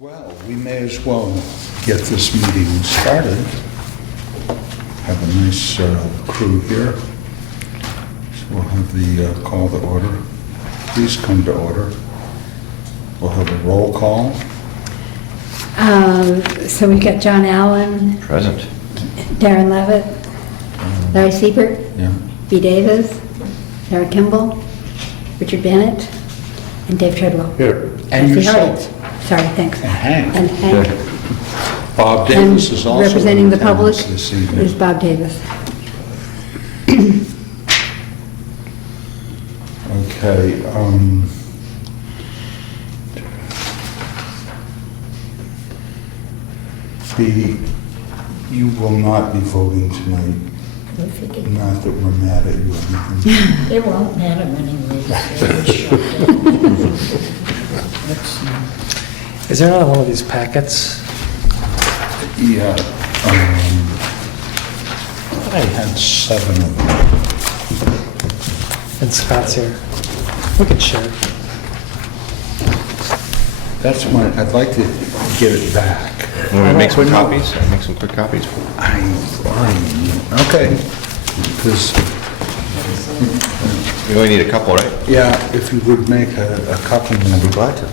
Well, we may as well get this meeting started. Have a nice crew here. So we'll have the call to order. Please come to order. We'll have a roll call. So we've got John Allen, Present. Darren Levitt, Larry Siebert, Yeah. B. Davis, Sarah Kimball, Richard Bennett, and Dave Treadwell. Here. And Nancy yourself. Hardy. Sorry, thanks. And Hank. And Hank. Bob Davis is And also representing in the public attendance this is evening. Bob Davis. Okay. You will not be voting tonight. Not that we're mad at you or anything. It won't matter anyway. Is there another one of these packets? Yeah. I had 7 of them. And Scott's here. We can share. That's one, I'd like to get it back. Want me to make some Well, no. copies? I'll make some quick copies. Okay. Because, We only need a couple, right? yeah, if you would make a couple more. I'd be glad to.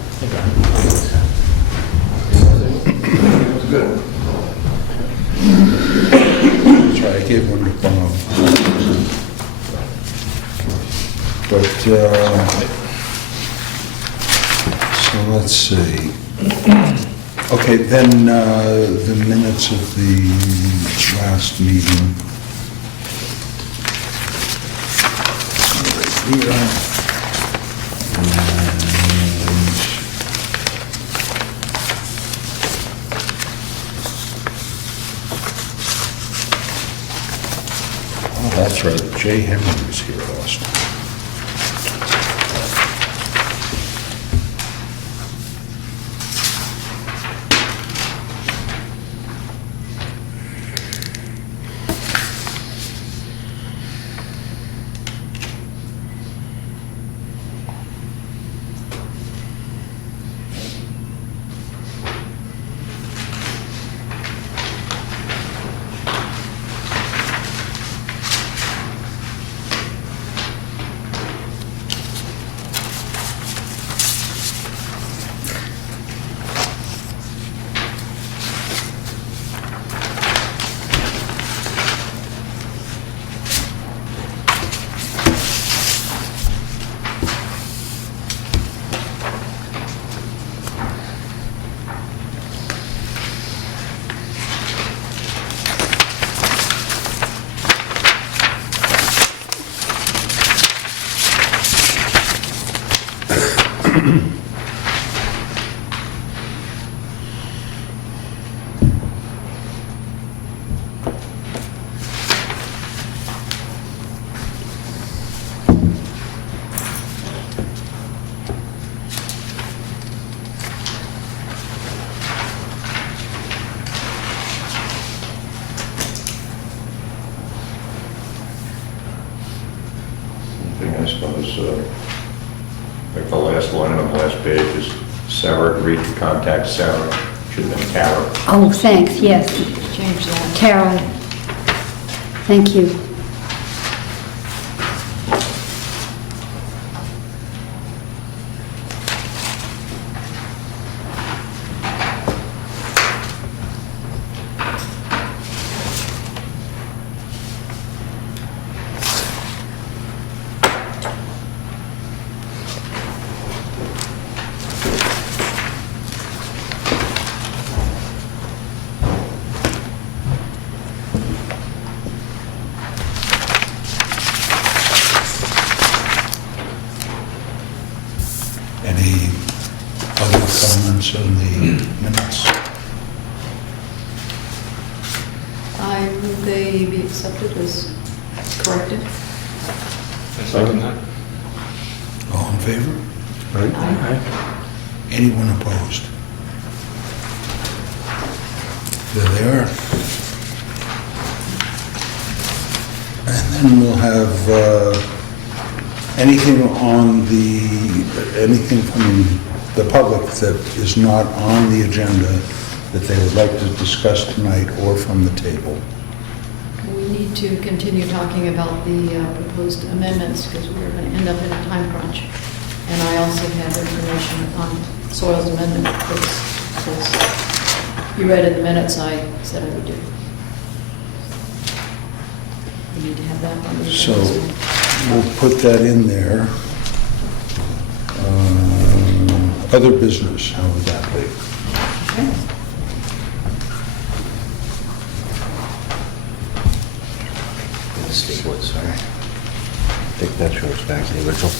Try, I gave one to Bob. But, so let's see. Okay, then, the minutes of the last meeting. Right here. Oh, that's right, Jay Henry was here last time. Thing, I suppose, like the last line on the last page is Sarah agreed to contact Sarah, should have been Tara. Oh, thanks, yes. Change that. Tara. Thank you. Any other comments on the minutes? I move they be accepted as corrected. All in favor? Aye. Anyone opposed? There they are. And then we'll have anything on the, anything coming the public that is not on the agenda that they would like to discuss tonight or from the table? We need to continue talking about the proposed amendments because we're going to end up in a time crunch. And I also have information on soils amendment because you read in the minutes I said I would do. We need to have that on the So agenda. we'll put that in there. Other business, how would that be? Okay. Steve Wood, sorry. I think that shows back to the original.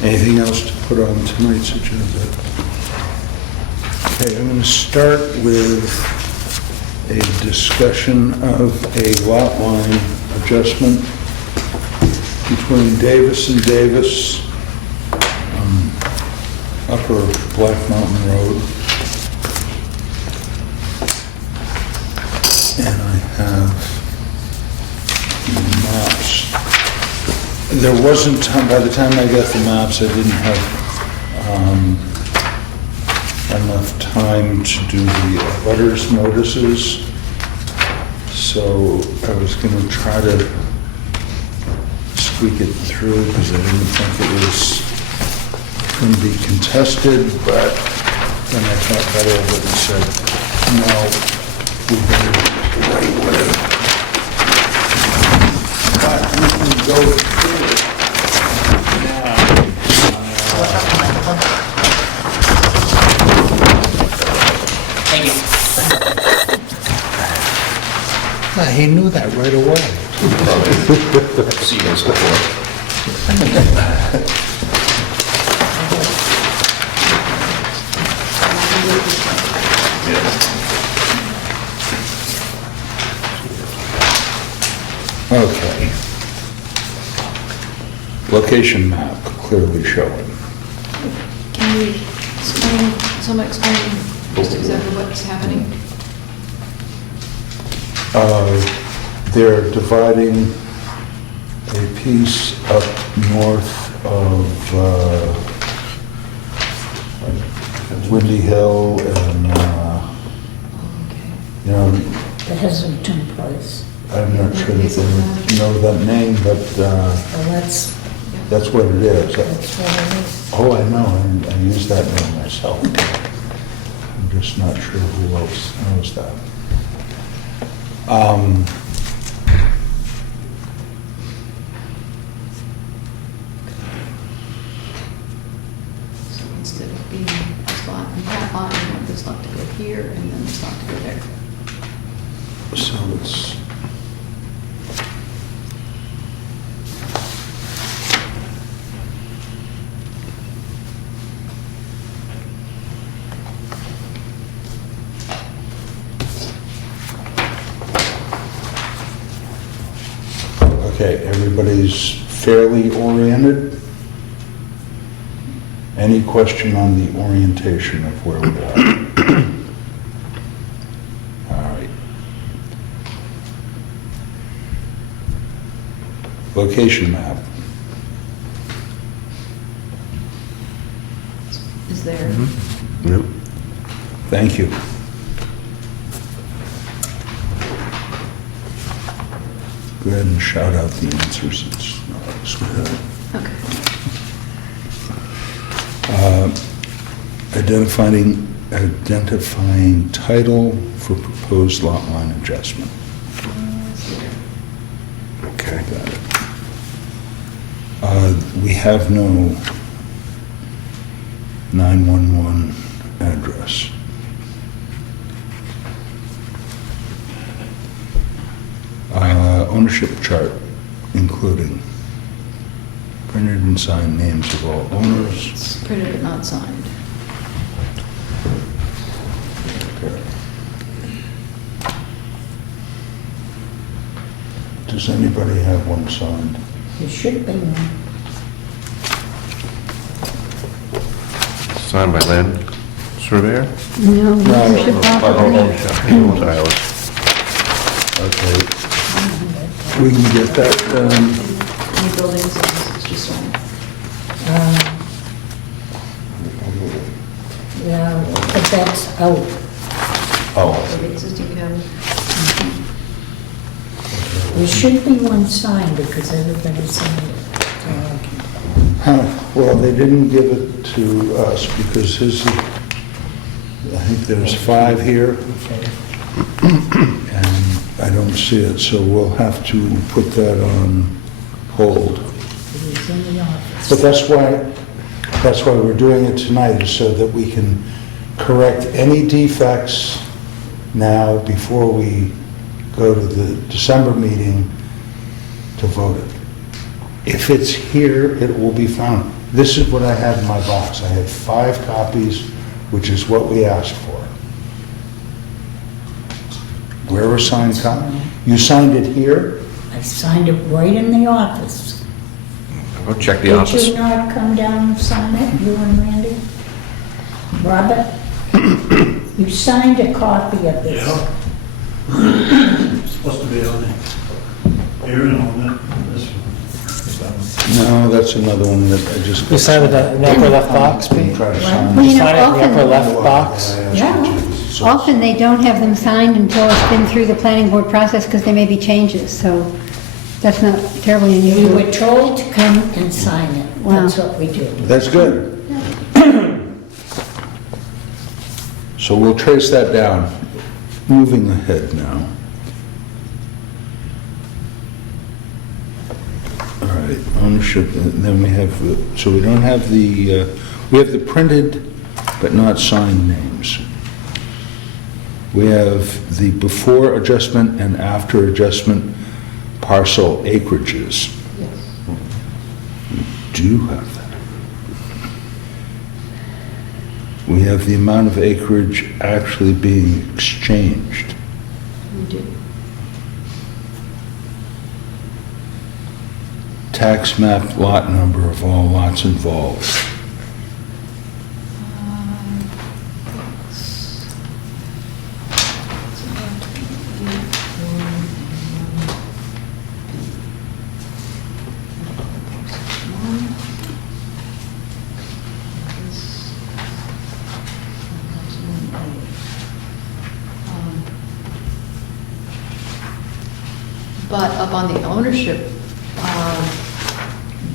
Anything else to put on tonight's agenda? Okay, I'm going to start with a discussion of a lot line adjustment between Davis and Davis, Upper Black Mountain Road. And I have maps. There wasn't time, by the time I got the maps, I didn't have enough time to do the butters notices. So I was going to try to squeak it through because I didn't think it was going to be contested, but then I thought better of it and said, no, we better wait with it. But we can go through it now. He knew that right away. I've seen this before. Okay. Location map clearly showing. Can we explain, someone explain just exactly what's happening? They're dividing a piece up north of Windy Hill and, Okay. you know, The Heselton Place. I'm not sure that they would know that name, but Well, that's that's what it is. what it is. Oh, I know, I use that name myself. I'm just not sure who else knows that. So instead of being this lot and that lot, we want this lot to go here and then this lot to go there. So it's, okay, everybody's fairly oriented? Any question on the orientation of where we are? All right. Location map. Is there, Yep. Thank you. Go ahead and shout out the answers. It's not always good. okay. Identifying title for proposed lot line adjustment. Okay, got it. We have no 911 address. Ownership chart, including printed and signed names of all owners. It's printed but not signed. Okay. Does anybody have one signed? There should be one. Signed by Lynn. Surveyor? No, ownership Oh, property. ownership. Sorry, I was... Okay. We can get that, Any buildings, it's just one. Yeah, but that's out. oh, For the existing cabin. There should be one signed because everybody signed it. well, they didn't give it to us because his, I think there's 5 here, and I don't see it, so we'll have to put that on hold. It was in the office. But that's why we're doing it tonight, is so that we can correct any defects now before we go to the December meeting to vote it. If it's here, it will be found. This is what I had in my box. I had 5 copies, which is what we asked for. Where was signed copy? You signed it here? I signed it right in the office. Go check the office. Did you not come down and sign it, you and Randy? Robert? You signed a copy of this. Supposed to be on there. Here and on that, this one. No, that's another one that I just... You signed it in the upper left box, I'm gonna Pete? try to What? sign Well, it. you know, Sign it in the upper often- left box? I asked you Yeah. to, so- Often they don't have them signed until it's been through the planning board process because there may be changes, so that's not terribly We unusual. were told to come and sign it. Wow. That's what we do. That's good. So we'll trace that down. Moving ahead now. All right, ownership, and then we have, so we don't have the, we have the printed but not signed names. We have the before adjustment and after adjustment parcel acreages. Yes. Do have that. We have the amount of acreage actually being exchanged. We do. Tax map lot number of all lots involved. But up on the ownership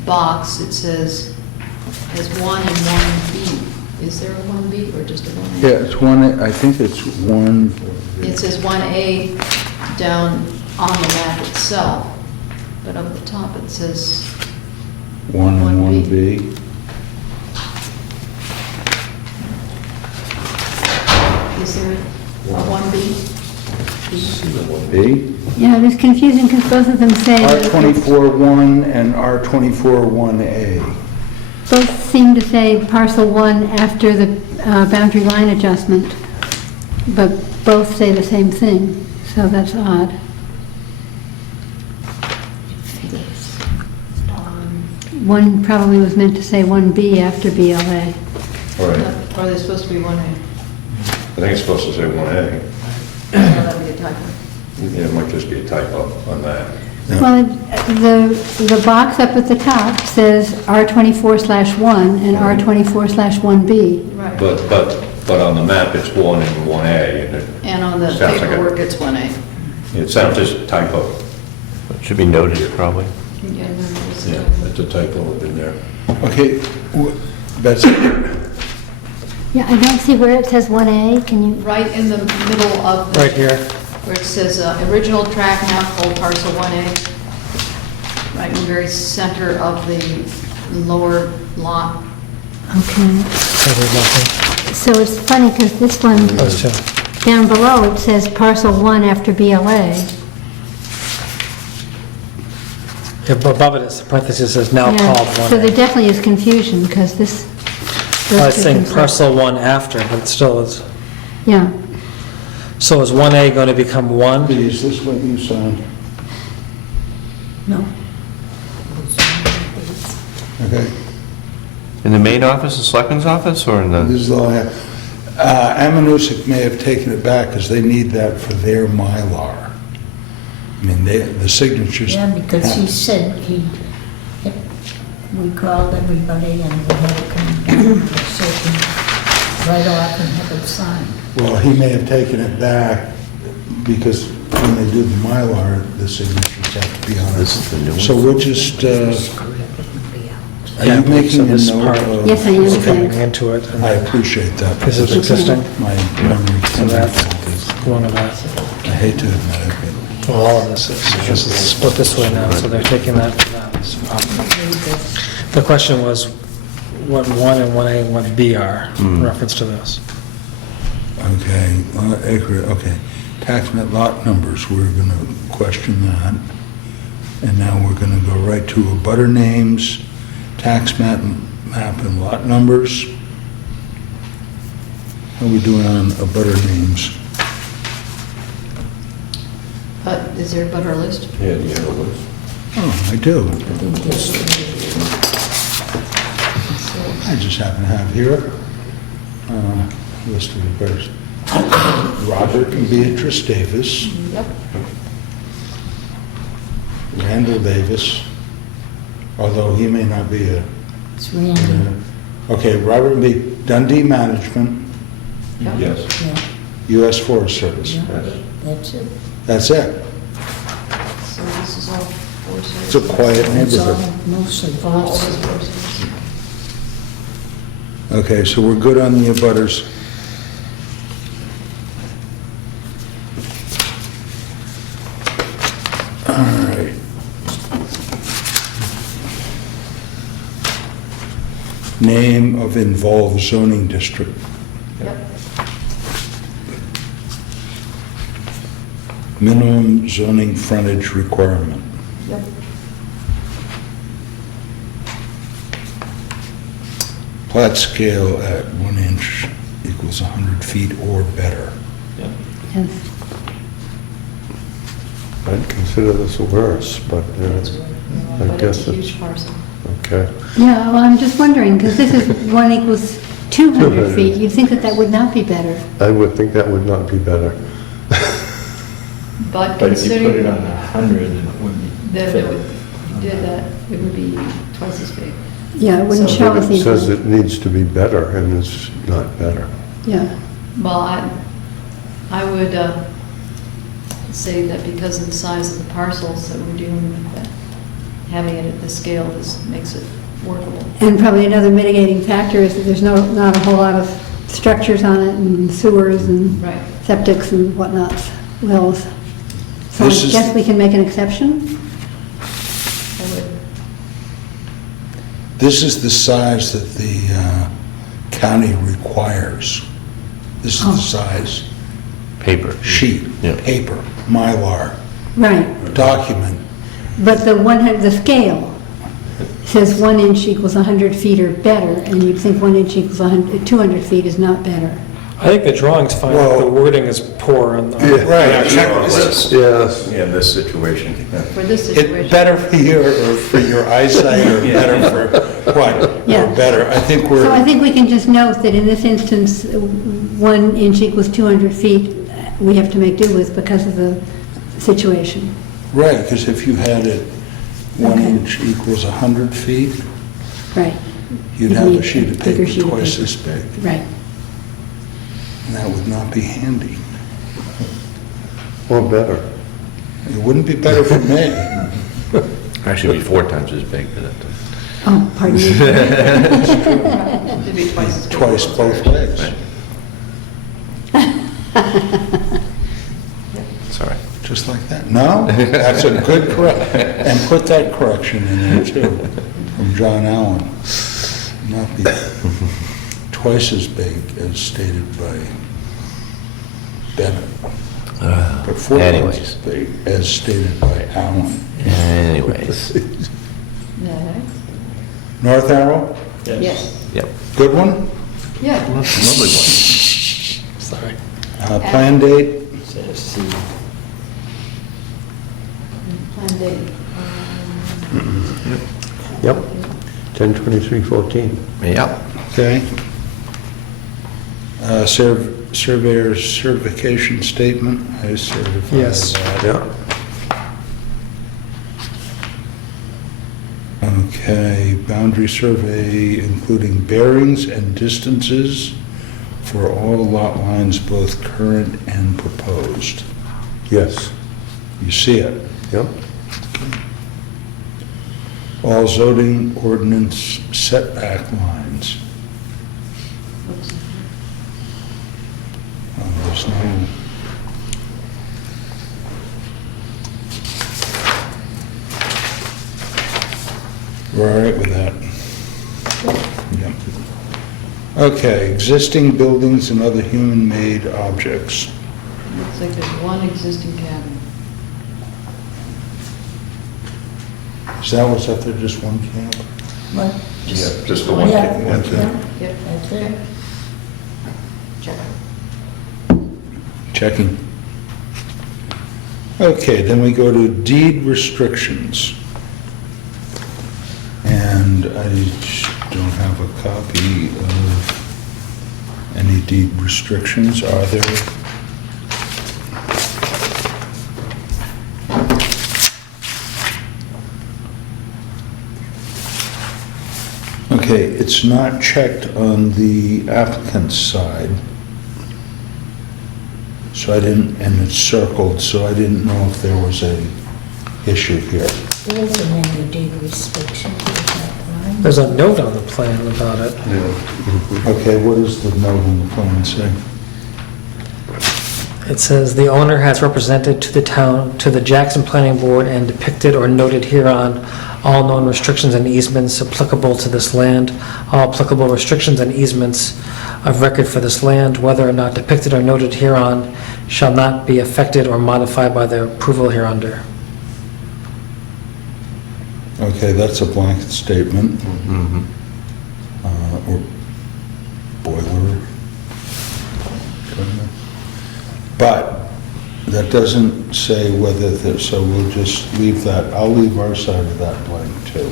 box, it says as 1 and 1B. Is there a 1B or just a 1A? Yeah, it's one, I think it's one, It says 1A down on the map itself, but up the top it says, one and 1B. 1B. is there a 1B? B? Yeah, it's confusing because both of them say... R24-1 and R24-1A. Both seem to say parcel 1 after the boundary line adjustment, but both say the same thing, so that's odd. One probably was meant to say 1B after BLA. Right. Or are they supposed to be 1A? I think it's supposed to say 1A. That would be a typo. Yeah, it might just be a typo on that. Well, the box up at the top says R24/1 and R24/1B. Right. But on the map, it's 1 and 1A, and And on the Sounds like a- paperwork, it's 1A. it sounds just a typo. It should be noted, probably. Yeah, and then there's a Yeah, typo. that's a typo in there. Okay, that's, Yeah, I don't see where it says 1A, can you? Right in the middle of the... Right here. Where it says original track map, full parcel 1A. Right in the very center of the lower lot. Okay. So there's nothing. So it's funny because this one, Those two. down below, it says parcel 1 after BLA. Yeah, above it, it's the parenthesis says now Yeah, called So there 1A. definitely is confusion because this... those Oh, it's two saying things- parcel 1 after, but it still is. Yeah, So is 1A going to become 1? is this what you signed? No. Okay, In the main office, the selectman's office, or in this the... is all I have. Amanuset may have taken it back because they need that for their Mylar. I mean, the signatures. Yeah, because he said we called everybody and we had to come down so he can write off and have it signed. Well, he may have taken it back because when they do the Mylar, the signatures have to be on it. This is the new one? So we'll just, are Yeah, you making so a this note part of? Yes, I am. is coming into it. and I appreciate that. This is because existing, My memory so can be that's faulty. one of that. I hate to admit it, but Well, all of this is split this way now, so they're taking that for that. So, the question was what 1 and 1A and 1B are in reference to this. okay, acre, okay. Tax map lot numbers, we're gonna question that. And now we're gonna go right to abutter names, tax map and lot numbers. How are we doing on abutter names? Is there a butter list? Yeah, the other ones. Oh, I do. I just happen to have here, list of abutters. Robert and Beatrice Davis, Yep. Randall Davis, although he may not be a, It's Randy. okay, Robert B. Dundee Management, Yep. Yes. Yeah, U.S. Forest Service. yeah, that's it. That's it. So this is all Forest It's a quiet It's all neighborhood. mostly All Forest. those Forest. Okay, so we're good on the abutters. All right. Name of involved zoning district. Yep. Minimum zoning frontage requirement. Yep. Plat scale at 1 inch equals 100 feet or better. Yes. I'd consider this worse, but I But guess it's a it's, huge parcel. okay. Yeah, well, I'm just wondering, because this is 1 equals 200 200. feet. You'd think that that would not be better. I would think that would not be better. But But if you put it considering on 100, then it wouldn't that fit. it would, if you did that, it would be twice as big. Yeah, it wouldn't So- show But us it says even. it needs to be better, and it's not better. Yeah, Well, I would say that because of the size of the parcels that we're dealing with, that having it at this scale makes it workable. and probably another mitigating factor is that there's not a whole lot of structures on it, and sewers and Right. septics and whatnot, wells. So I This is- guess we can make an exception? I would, This is the size that the county requires. This is Oh. the size. Paper. Sheet, Yeah. paper, Mylar, Right, document. but the scale says 1 inch equals 100 feet or better, and you'd think 1 inch equals 200 feet is not better. I think the drawing's fine, Well- the wording is poor on the. Right. Yes. In this situation. for this It situation. better for your eyesight or better for what? Yeah. Or better, I think So I we're, think we can just note that in this instance, 1 inch equals 200 feet, we have to make do with because of the situation. right, because if you had it 1 Okay. inch equals 100 feet, Right, you'd You'd have need a sheet a of bigger paper sheet of twice paper. this big, right. and that would not be handy. Or better. It wouldn't be better for me. Actually, be 4 times as big, but it... Oh, pardon me. It'd be twice as big. Twice both ways. Sorry. Just like that. No, that's a good correct, and put that correction in there too, from John Allen. Not be twice as big as stated by Bennett, but 4 times anyways. as big as stated by Allen. Anyways. Next. North Arrow, Yes. Yep. good one. Yeah. Lovely one. Sorry. Plan date, Says C. Plan date. Yep. 10/23/14. Yep. okay. Surveyor's certification statement, I certify Yes. that. Yeah. Okay, boundary survey including bearings and distances for all lot lines, both current and proposed. Yes. You see it? Yep. All zoning ordinance setback lines. There's no... We're all right with that? Yep. Okay, existing buildings and other human-made objects. Looks like there's one existing cabin. Is that what's up there, just one camp? What? Yeah, just the one. Yeah. That's it. Yep. That's it. Check. Checking. Okay, then we go to deed restrictions. And I don't have a copy of any deed restrictions, are there? Okay, it's not checked on the applicant's side. So I didn't, and it's circled, so I didn't know if there was a issue here. There isn't any deed restrictions with that line. There's a note on the plan about it. Okay, what does the note on the plan say? It says, "The owner has represented to the town, to the Jackson Planning Board and depicted or noted hereon all known restrictions and easements applicable to this land, all applicable restrictions and easements of record for this land, whether or not depicted or noted hereon, shall not be affected or modified by the approval hereunder." Okay, that's a blanket statement. Or boiler. But that doesn't say whether, so we'll just leave that, I'll leave our side of that blank too.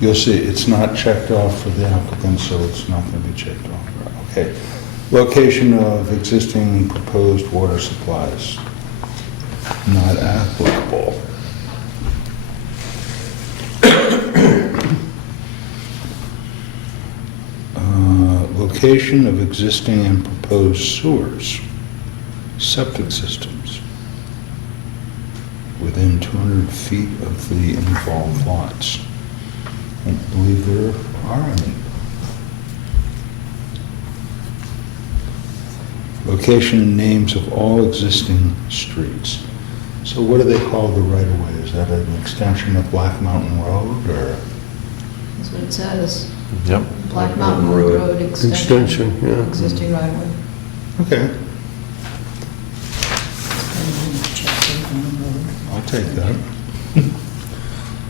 You'll see, it's not checked off for the applicant, so it's not going to be checked off. Okay. Location of existing proposed water supplies. Not applicable. Location of existing and proposed sewers, septic systems within 200 feet of the involved lots. I don't believe there are any. Location and names of all existing streets. So what do they call the right-of-way? Is that an extension of Black Mountain Road, or? That's what it says. Yep. Black Mountain Road extension. Extension, yeah. Existing right of way. Okay, Checking on the road. I'll take that.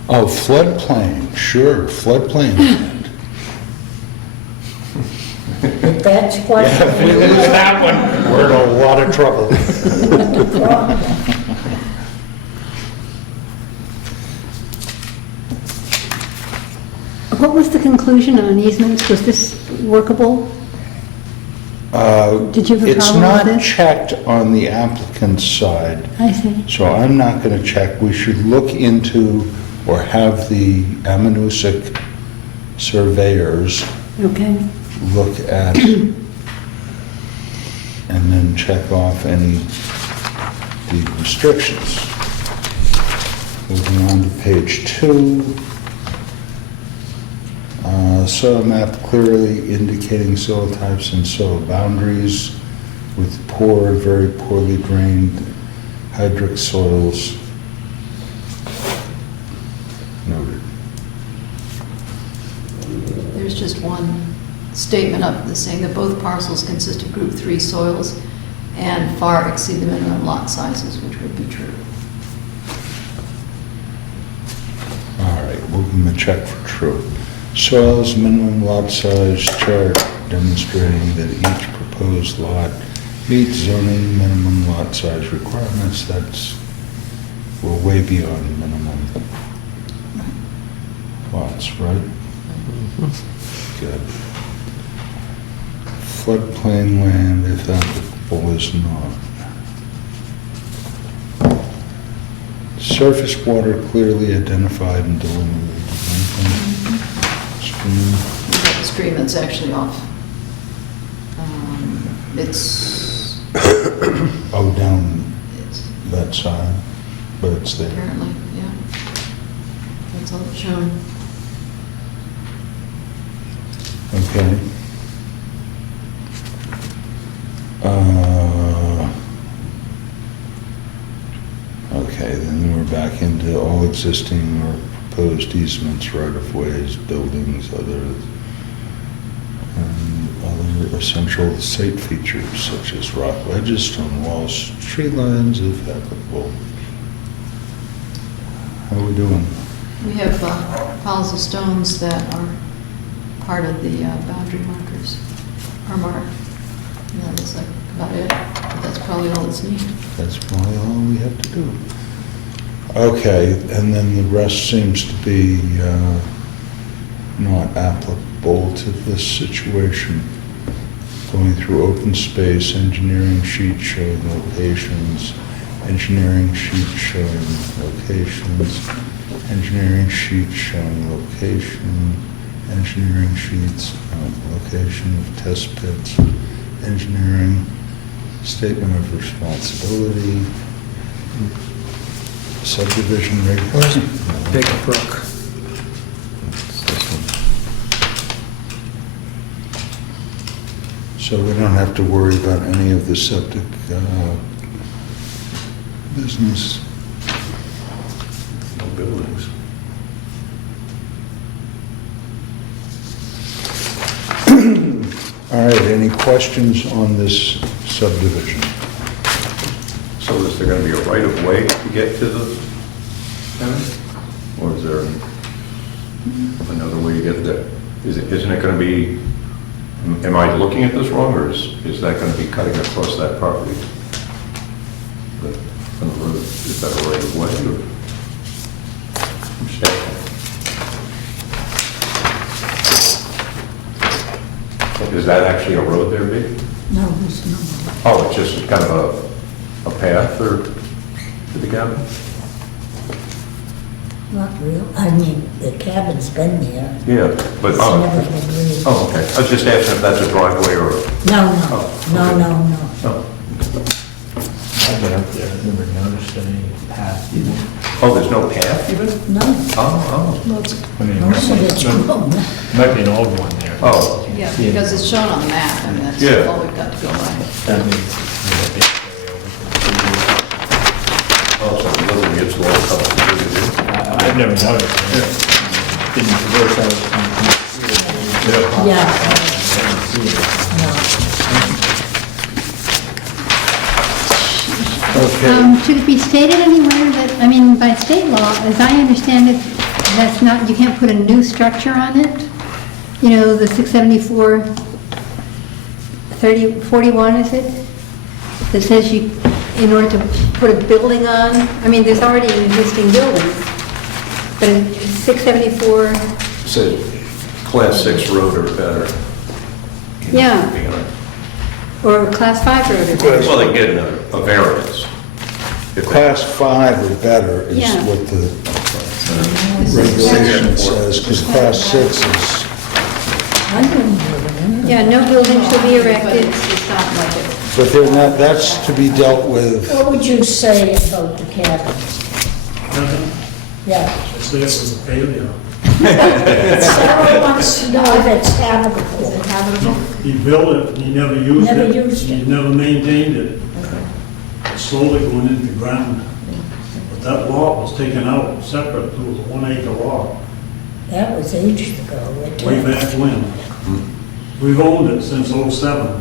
Oh, floodplain, sure, floodplain land. If that's what. If we lose that one, we're in a lot of trouble. The problem. What was the conclusion on easements? Was this workable? Did you have a It's problem with not this? checked on the applicant's side, I see. so I'm not going to check. We should look into, or have the Amanuset surveyors Okay. look at, and then check off any deed restrictions. Moving on to page 2. Soil map clearly indicating soil types and soil boundaries with poor, very poorly drained hydric soils noted. There's just one statement up that's saying that both parcels consist of group 3 soils and far exceed the minimum lot sizes, which would be true. All right, we'll give them a check for true. Soils minimum lot size chart demonstrating that each proposed lot meets zoning minimum lot size requirements. We're way beyond minimum lots, right? Good. floodplain land if applicable is not. Surface water clearly identified and delineated. Stream. We've got the stream that's actually off. It's, Oh, down it's that side, but it's there. apparently, yeah. That's all it's shown. Okay. Okay, then we're back into all existing or proposed easements, right-of-ways, buildings, and other essential site features such as rock ledges, stone walls, tree lines, if applicable. How are we doing? We have piles of stones that are part of the boundary markers, are marked. And that is like about it, but that's probably all that's needed. That's probably all we have to do. Okay, and then the rest seems to be not applicable to this situation. Going through open space, engineering sheet showing locations, engineering sheet showing locations, engineering sheet showing location, engineering sheets, location of test pits, engineering, statement of responsibility, subdivision regulations. Big Brook. So we don't have to worry about any of the septic business. No buildings. All right, any questions on this subdivision? So is there going to be a right-of-way to get to the town? Or is there another way to get there? Isn't it going to be, am I looking at this wrong, or is that going to be cutting across that property? From the road, is that a right-of-way, or? Is that actually a road there, Big? No, there's no. Oh, it's just kind of a path or to the cabin? Not real. I mean, the cabin's been there. Yeah, but, It's never been used. oh, okay. I was just asking if that's a driveway or, No, Oh, no, okay. no. oh. I've been up there, I've never noticed any path either. Oh, there's no path even? No, Oh, I mean, most of it's grown. might be an old one there. oh. Yeah, because it's shown on the map, and that's Yeah. all we've got to go by. That means, Oh, so the building gets a lot of stuff to do. I've never noticed it. Didn't traverse out. Yeah. Yeah, Didn't see it. no. Okay, Should it be stated anywhere that, I mean, by state law, as I understand it, that's not, you can't put a new structure on it? You know, the 674, 41, is it? That says you, in order to put a building on, I mean, there's already an existing building, but in 674, Says class 6 road or better. Yeah. or a class 5 road or something. Well, they get a variance. If they- class 5 or better is Yeah. what the regulation says, because class 6 is, I wouldn't do it. Yeah, no building shall be But erected. it's not like it. but then that's to be dealt with. What would you say about the cabin? Yeah. I say it was a failure. Sarah wants to know if it's Is habitable. it habitable? He built it, and he never used it. Never used it. He never maintained it. It's slowly going into the ground. But that lot was taken out separate, it was a 1 acre lot, That was ages ago. It way was- back when. We've owned it since '07.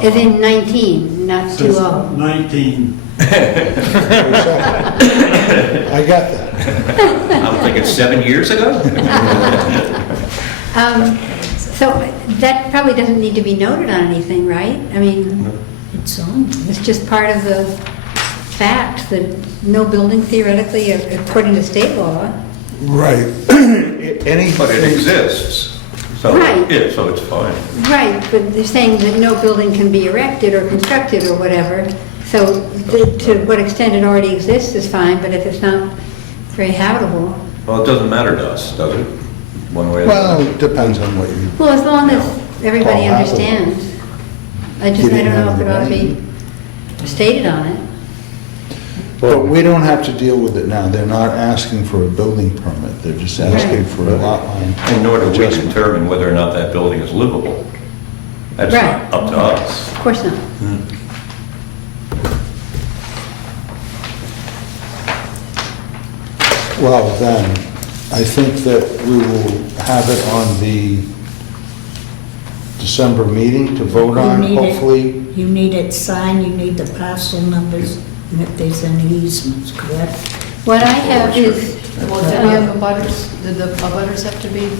As in 19, not Since 20. 19. I got that. I'm thinking 7 years ago? So that probably doesn't need to be noted on anything, right? I mean, It's on. it's just part of the fact that no building theoretically, according to state law. Right. But it Anything, exists. So, Right. yeah, so it's fine. Right, but they're saying that no building can be erected or constructed or whatever. So to what extent it already exists is fine, but if it's not very habitable, Well, it doesn't matter to us, does it? One way or the Well, other? it depends on what you, well, as long as everybody Call habitable. understands. I You don't didn't know have if it the ought to right. be stated on it. but we don't have to deal with it now. They're not asking for a building permit. They're just asking Right. for a lot line. And nor do we adjustment. determine whether or not that building is livable. That's Right. not up to us. Of course not. Well, then, I think that we will have it on the December meeting to vote on, You need it- hopefully. You need it signed, you need the parcel numbers, and if there's any easements, correct? What I have is, Well, did we have abutters, did the abutters have to be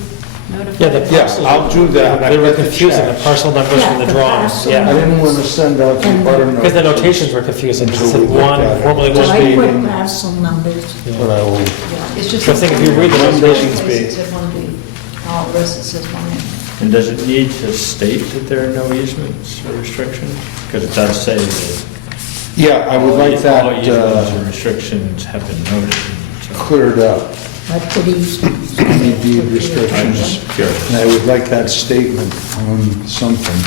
notified? Yeah, the Yeah, parcels. I'll do that. They were I've got the confusing, the checks. parcel numbers from the Yeah, the drawings, parcel I yeah. didn't want to send out some butter notices. Because the notations were confusing, because it said Until we looked one, at it. formerly So one I B. put parcel numbers. But I will, It's just. So I think if you read the One notations, place B. It said 1B. All the rest it says 1A. And does it need to state that there are no easements or restrictions? Because it does say that. yeah, I would like all that easements and restrictions have been noted. So cleared up, I put easements. any deed I'm restrictions. just curious. And I would like that statement on something.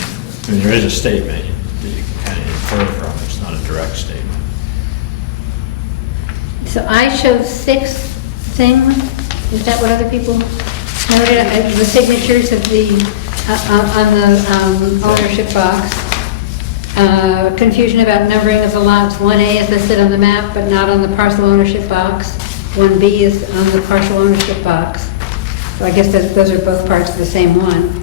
I mean, there is a statement that you can kind of infer from. It's not a direct statement. so I showed 6 things. Is that what other people noted? The signatures of the, on the ownership box. Confusion about numbering of the lots. 1A is listed on the map, but not on the parcel ownership box. 1B is on the partial ownership box. So I guess those are both parts of the same one.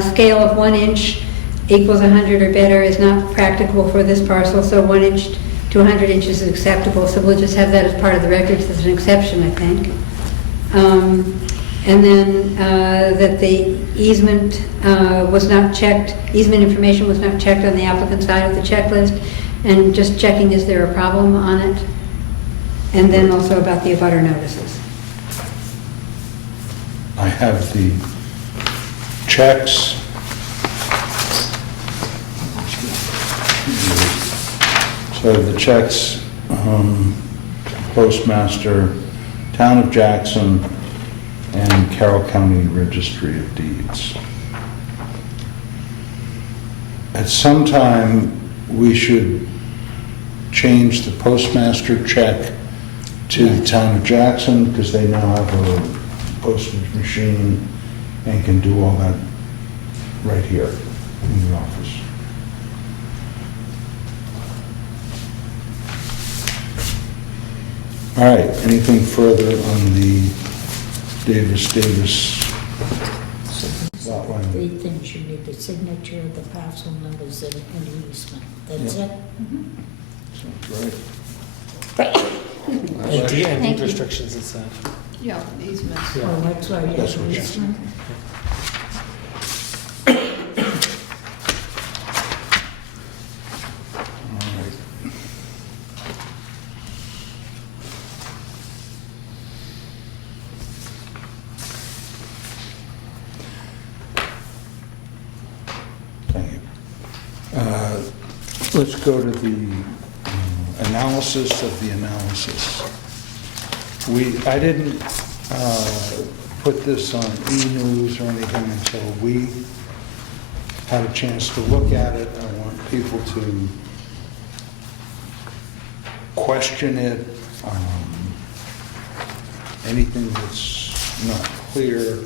Scale of 1 inch equals 100 or better is not practicable for this parcel, so 1 inch to 100 inches is acceptable. So we'll just have that as part of the records as an exception, I think. And then that the easement was not checked, easement information was not checked on the applicant's side of the checklist, and just checking is there a problem on it. And then also about the abutter notices. I have the checks. So the checks, Postmaster, Town of Jackson, and Carroll County Registry of Deeds. At some time, we should change the postmaster check to the Town of Jackson, because they now have a postage machine and can do all that right here in the office. All right, anything further on the Davis lot line? 3 things, you need the signature, the parcel numbers, and an easement. That's it? Sounds right. And deed Thank you. restrictions and stuff. Yeah, easements. Yeah. Oh, that's right, That's yeah, what you- easement. All right. Thank you. Let's go to the analysis of the analysis. I didn't put this on e-news or anything until we had a chance to look at it. I want people to question it, anything that's not clear,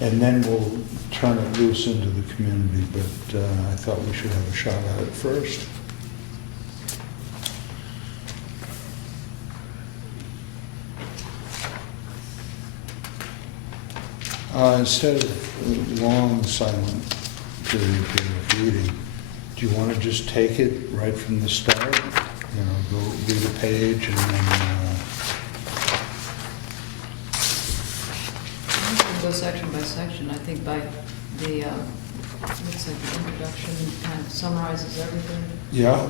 and then we'll turn it loose into the community, but I thought we should have a shot at it first. Instead of long silent period of reading, do you want to just take it right from the start? You know, go read a page and then, We can go section by section. I think by the, looks like the introduction kind of summarizes everything. yeah,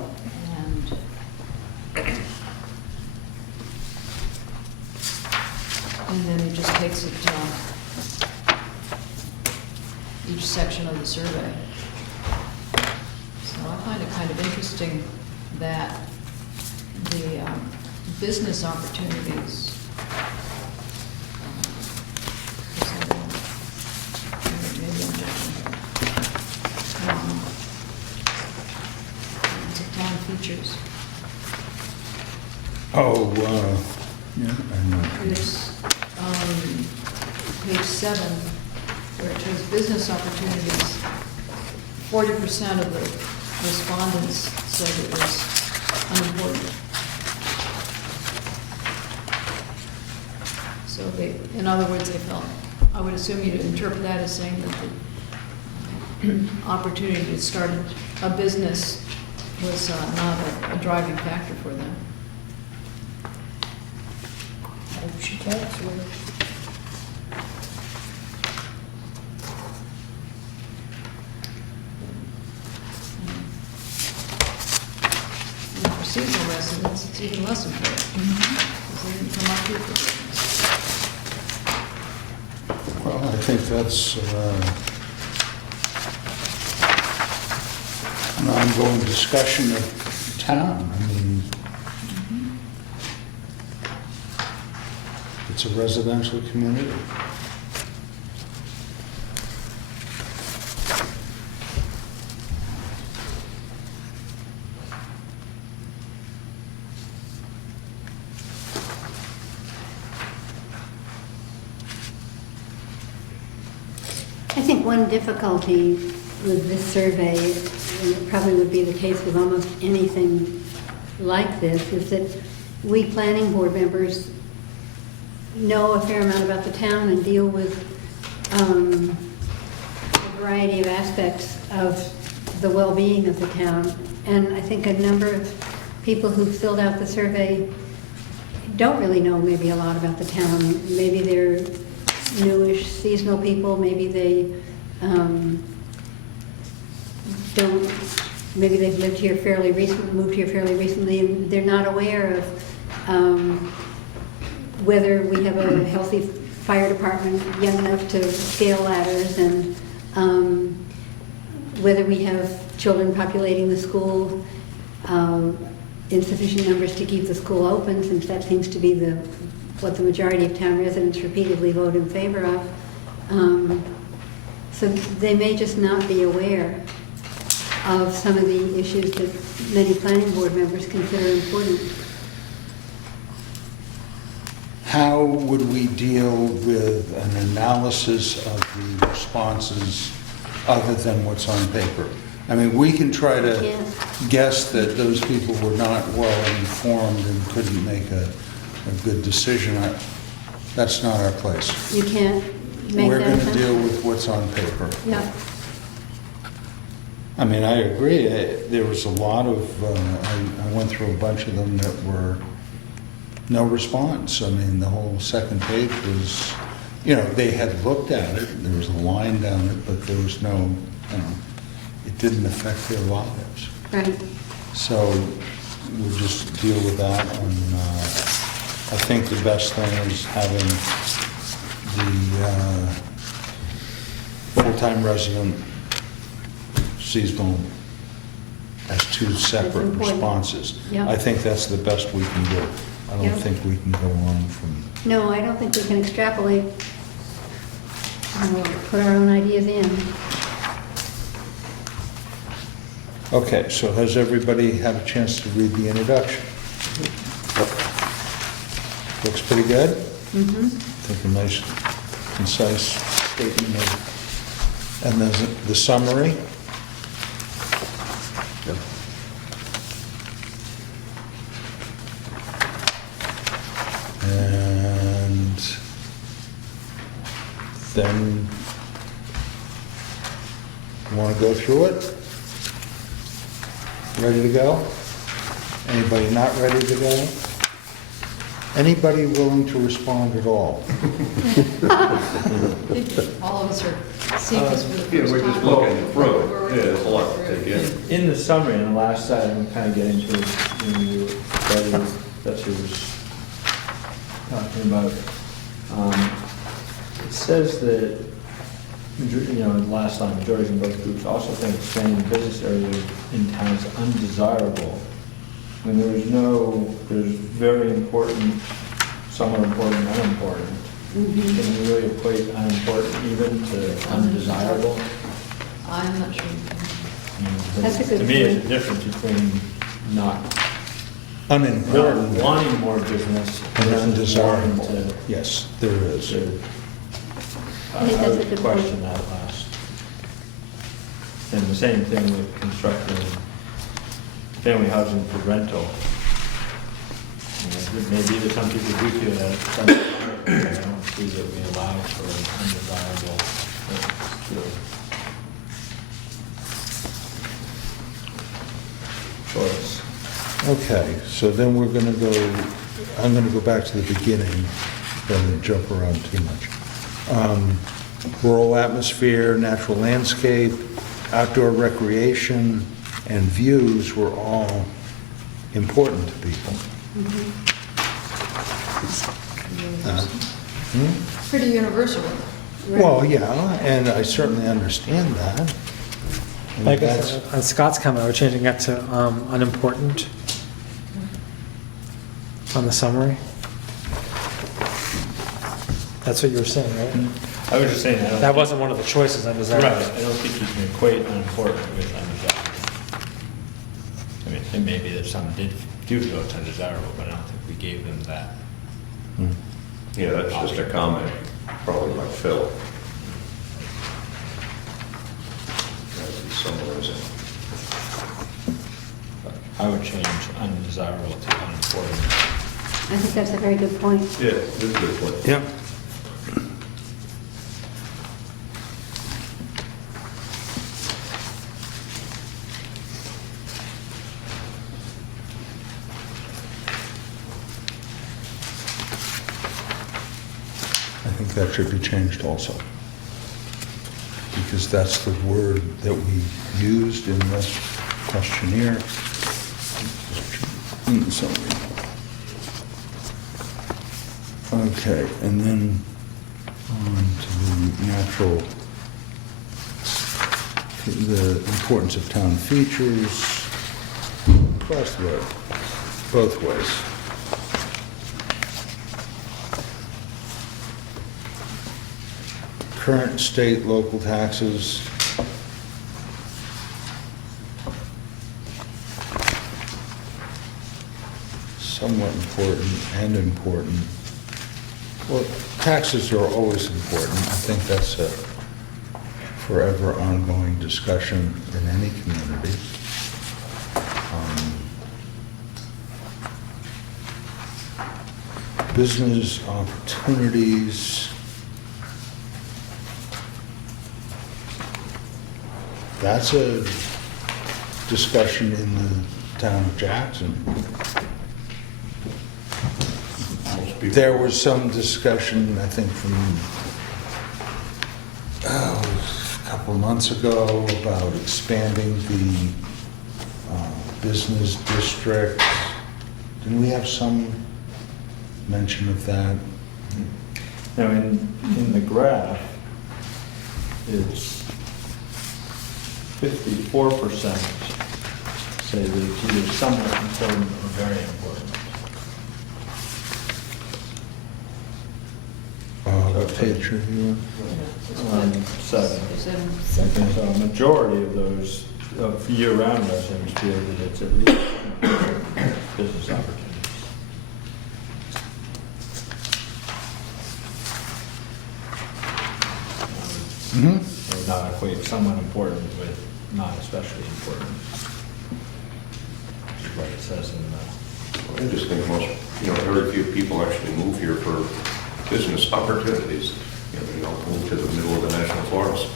And then he just takes it each section of the survey. So I find it kind of interesting that the business opportunities, maybe I'm jumping here. The town features. Oh, yeah, I know. There's page 7, where it shows business opportunities. 40% of the respondents said it was unimportant. So they, in other words, they felt, I would assume you'd interpret that as saying that the opportunity to start a business was not a driving factor for them. Hope she takes it. And for seasonal residents, it's even less important, because they didn't come up here for business. Well, I think that's an ongoing discussion of town. I mean, it's a residential community. I think one difficulty with this survey, and it probably would be the case with almost anything like this, is that we planning board members know a fair amount about the town and deal with a variety of aspects of the well-being of the town. And I think a number of people who filled out the survey don't really know maybe a lot about the town. Maybe they're newish seasonal people, maybe they don't, maybe they've lived here fairly recently, moved here fairly recently, and they're not aware of whether we have a healthy fire department young enough to scale ladders, and whether we have children populating the school in sufficient numbers to keep the school open, since that seems to be what the majority of town residents repeatedly vote in favor of. So they may just not be aware of some of the issues that many planning board members consider important. How would we deal with an analysis of the responses other than what's on paper? I mean, we can try to Yes. guess that those people were not well informed and couldn't make a good decision. That's not our place. You can't make We're that going to assumption? deal with what's on paper. Yeah. I mean, I agree. There was a lot of, I went through a bunch of them that were no response. I mean, the whole second page was, they had looked at it, there was a line down it, but there was no, it didn't affect their lives. Right. So we'll just deal with that. And I think the best thing is having the full-time resident, seasonal, as two separate important. responses. Yep. I think that's the best we can do. I don't Yep. think we can go on from, No, I don't think we can extrapolate. We'll put our own ideas in. okay, so has everybody had a chance to read the introduction? Looks pretty good? Mm-hmm. I think a nice, concise statement of, and then the summary. And then, you want to go through it? Ready to go? Anybody not ready to go? Anybody willing to respond at all? All of us are seeing this for the Yeah, first we're time. just looking through it. Yeah, there's a lot to take in. In the summary, on the last side, I'm kind of getting to when you read that she was talking about. It says that last time, majorities in both groups also think expanding business areas in town is undesirable. I mean, there's very important, somewhat important, unimportant. Can you really equate unimportant even to undesirable? I'm not sure. That's a good To me, it's point. a difference between not Unimportant wanting more business and versus undesirable. wanting to. Yes, there is. I think that's a would good question point. that last. And the same thing with constructing family housing for rental. You know, maybe that some people do feel that, some I don't see that we allow for undesirable choice. Okay, so then we're going to go, I'm going to go back to the beginning, rather than jump around too much. Rural atmosphere, natural landscape, outdoor recreation, and views were all important to people. Pretty universal. Well, yeah, and I certainly understand that. And Like that's- on Scott's comment, we're changing that to unimportant on the summary. That's what you were saying, right? I was just saying, I don't. That wasn't one of the choices, undesirable. Right, I don't think you can equate unimportant with undesirable. I mean, it may be that some do feel it's undesirable, but I don't think we gave them that. Yeah, that's just a comment, probably by Phil. As he summarizes it. I would change undesirable to unimportant. I think that's a very good point. Yeah, it's a good point. Yep. I think that should be changed also. Because that's the word that we used in this questionnaire. Summary. Okay, and then on to the natural, the importance of town features, across the road, both ways. Current state, local taxes. Somewhat important and important. Well, taxes are always important. I think that's a forever ongoing discussion in any community. Business opportunities. That's a discussion in the town of Jackson. Most people- There was some discussion, I think, from, a couple of months ago about expanding the business district. Didn't we have some mention of that? Now, in the graph, it's 54% say that it's either somewhat important or very important. What page are you Seven. Is it- So a majority of those year-round residents feel that it's at least business opportunities. Mm-hmm. I would not equate somewhat important with not especially important. Which is what it says in the, I just think most, very few people actually move here for business opportunities. They all move to the middle of the national forest.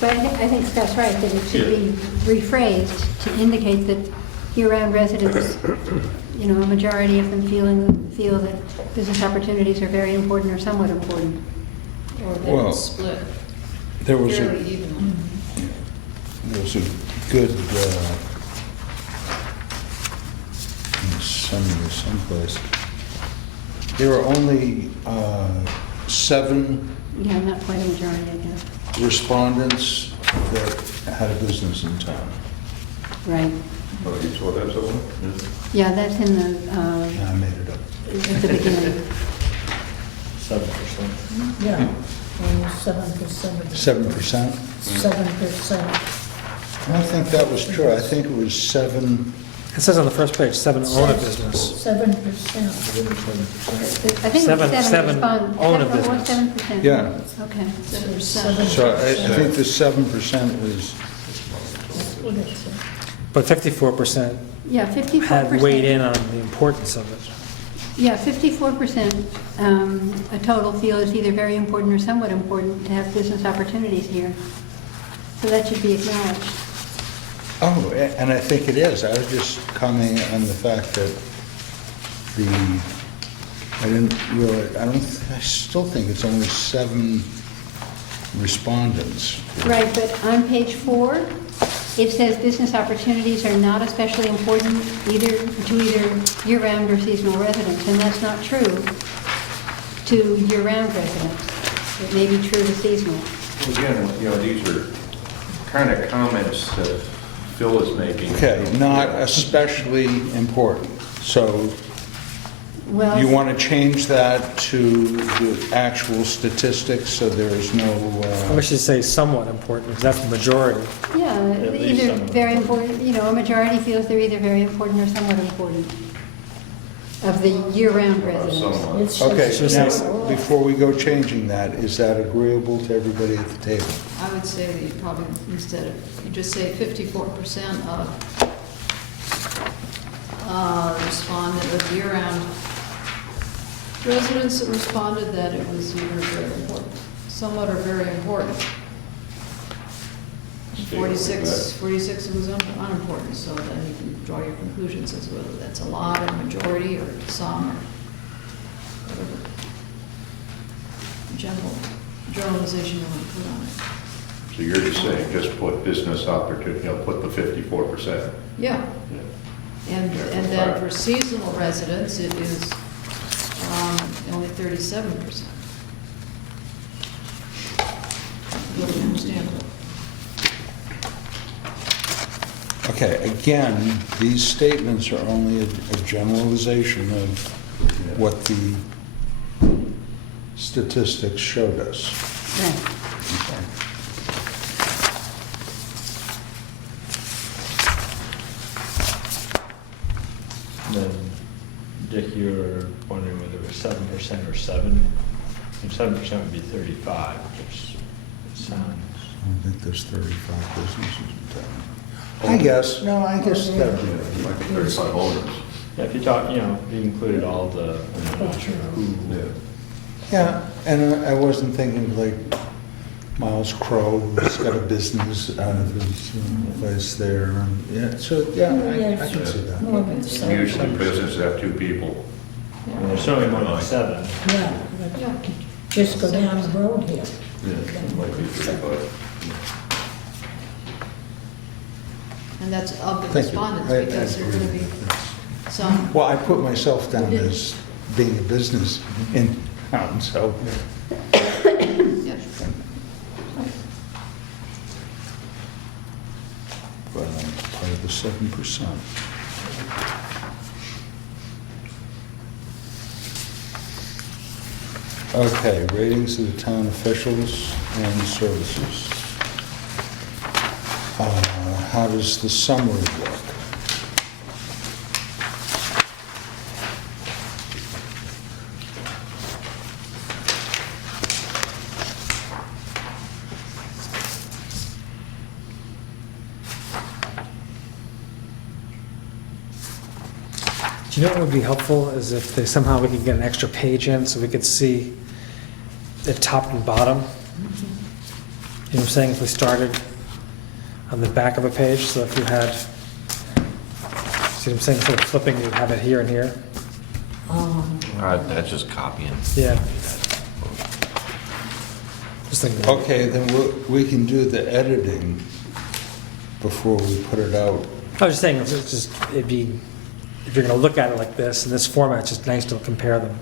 But I think Scott's right, that it should be rephrased to indicate that year-round residents, a majority of them feel that business opportunities are very important or somewhat important. Or Well, that split There was fairly a, evenly. there was a good summary someplace. there were only 7 Yeah, not quite a majority, I guess. respondents that had a business in town. Right. Oh, you saw that somewhere? Yeah, that's in the, I made it up. at the beginning. 7%. Yeah, only 7%. 7%? 7%. I don't think that was true. I think it was 7. It says on the first page, 7 own a business. 7%. I think it was 7 Seven respond. own a What was business. 7%? Yeah. Okay. 7%. So I think the 7% was, What is it? But 54% Yeah, 54%. had weighed in on the importance of it. Yeah, 54% a total feel is either very important or somewhat important to have business opportunities here. So that should be acknowledged. oh, and I think it is. I was just commenting on the fact that I still think it's only 7 respondents. Right, but on page 4, it says business opportunities are not especially important to either year-round or seasonal residents, and that's not true to year-round residents. It may be true to seasonal. Again, these are kind of comments that Phil is making. Okay, not especially important. So Well, you want to change that to the actual statistics, so there is no, We should say somewhat important, because that's the majority. yeah, At least either some. very important, a majority feels they're either very important or somewhat important of the year-round residents. Somewhat. It's okay, Just now, say- before we go changing that, is that agreeable to everybody at the table? I would say that you probably, instead of, you just say 54% of responded of year-round residents that responded that it was either very important, somewhat or very important. 46 it was unimportant, so then you can draw your conclusions as whether that's a lot or majority or some or whatever generalization you want to put on it. So you're just saying, just put business opportunity, put the 54%. Yeah, and then for seasonal residents, it is only 37%. Really understandable. Okay, again, these statements are only a generalization of what the statistics showed us. Right. Okay. Then, Dick, you were wondering whether it was 7% or 7? And 7% would be 35, which sounds... I don't think there's 35 businesses in town. I guess that would be. Like 35 owners. Yeah, if you talk, if you included all the, I'm not sure who. Yeah, and I wasn't thinking like Miles Crow, who's got a business out of his place there. And, yeah, so, yeah, I can see that. More than 7. Usually businesses have 2 people. I mean, there's certainly more than 7. Yeah, but just go down the road here. Yeah, might be 35. And that's of the Thank you. respondents, I because there are going to agree. be some. Well, I put myself down as being a business in town, so. Yeah. But I'm part of the 7%. Okay, ratings of the town officials and services. How does the summary look? Do you know what would be helpful is if they somehow we could get an extra page in so we could see the top and bottom? You know what I'm saying? If we started on the back of a page, so if you had, see what I'm saying, instead of flipping, you'd have it here and here? That's just copying. Yeah. Just thinking. Okay, then we can do the editing before we put it out. I was just saying, it'd be, if you're gonna look at it like this, in this format, it's just nice to compare them.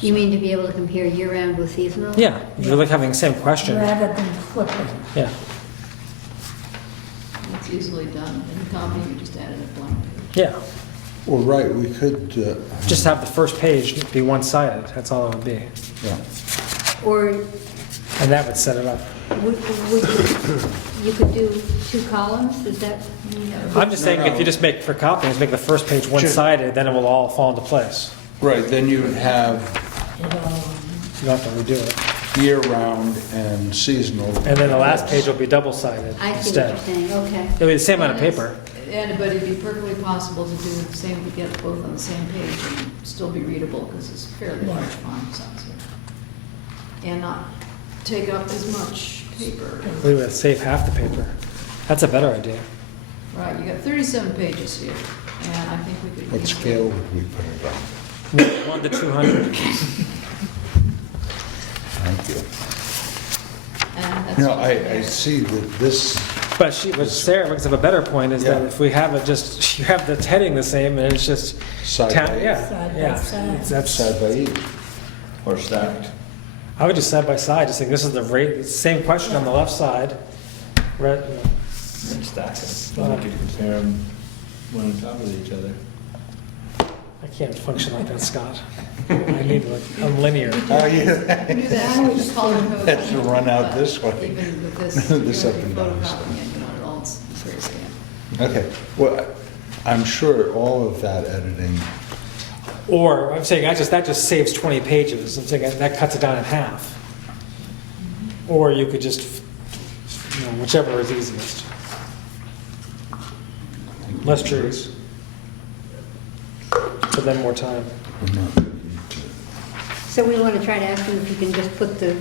You mean to be able to compare year-round with seasonal? Yeah, if you're like having the same question, Rather than flipping. yeah. It's easily done. In the copy, you just added a blank page. Yeah, Well, right, we could, just have the first page be one-sided, that's all it would be. yeah. Or And that would set it up. you could do 2 columns, is that? I'm just saying, if you just make, for copies, make the first page one-sided, then it will all fall into place. Right, then you would have You don't have to redo it. year-round and seasonal. And then the last page will be double-sided I see what instead. you're saying, okay. It'll be the same amount of paper. But it'd be perfectly possible to do the same, to get both on the same page and still be readable, because it's fairly large font size here. And not take up as much paper. We would save half the paper. That's a better idea. Right, you got 37 pages here, and I think we could. What easily- scale would we put it on? 1 to 200. Thank you. And that's. You know, I see that this, But Sarah brings up a better point, is that Yeah. if we have it just, you have the heading the same, and it's just. Side town- by- Yeah, Side by yeah. side. That's, side by each. Or stacked. I would just side by side, just think this is the rate, it's the same question on the left side. Right, you know. And stack them. You could compare them one on top of each other. I can't function like that, Scott. I need like, I'm linear. Oh, yeah. Do that, just color code. Has to run out this way. Even with this, This you're up and down. photocopying it, you know, it all, it's very scanned. Okay, well, I'm sure all of that editing, Or, I'm saying, that just saves 20 pages, I'm saying that cuts it down in half. Or you could just, you know, whichever is easiest. Less trees. But then more time. we're not looking to. So we want to try to ask him if he can just put the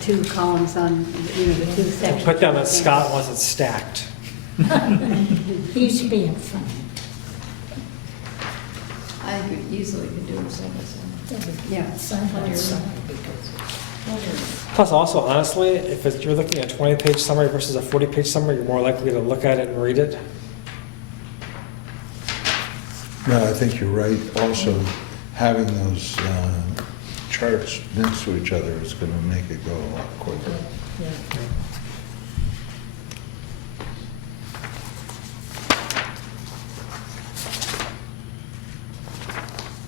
2 columns on, you know, the 2 sections. Put down that Scott wants it stacked. He's being funny. I think we easily could do it side by side. Yeah. Side by side. Plus also, honestly, if you're looking at a 20-page summary versus a 40-page summary, you're more likely to look at it and read it. No, I think you're right. Also, having those charts next to each other is going to make it go a lot quicker. Yeah.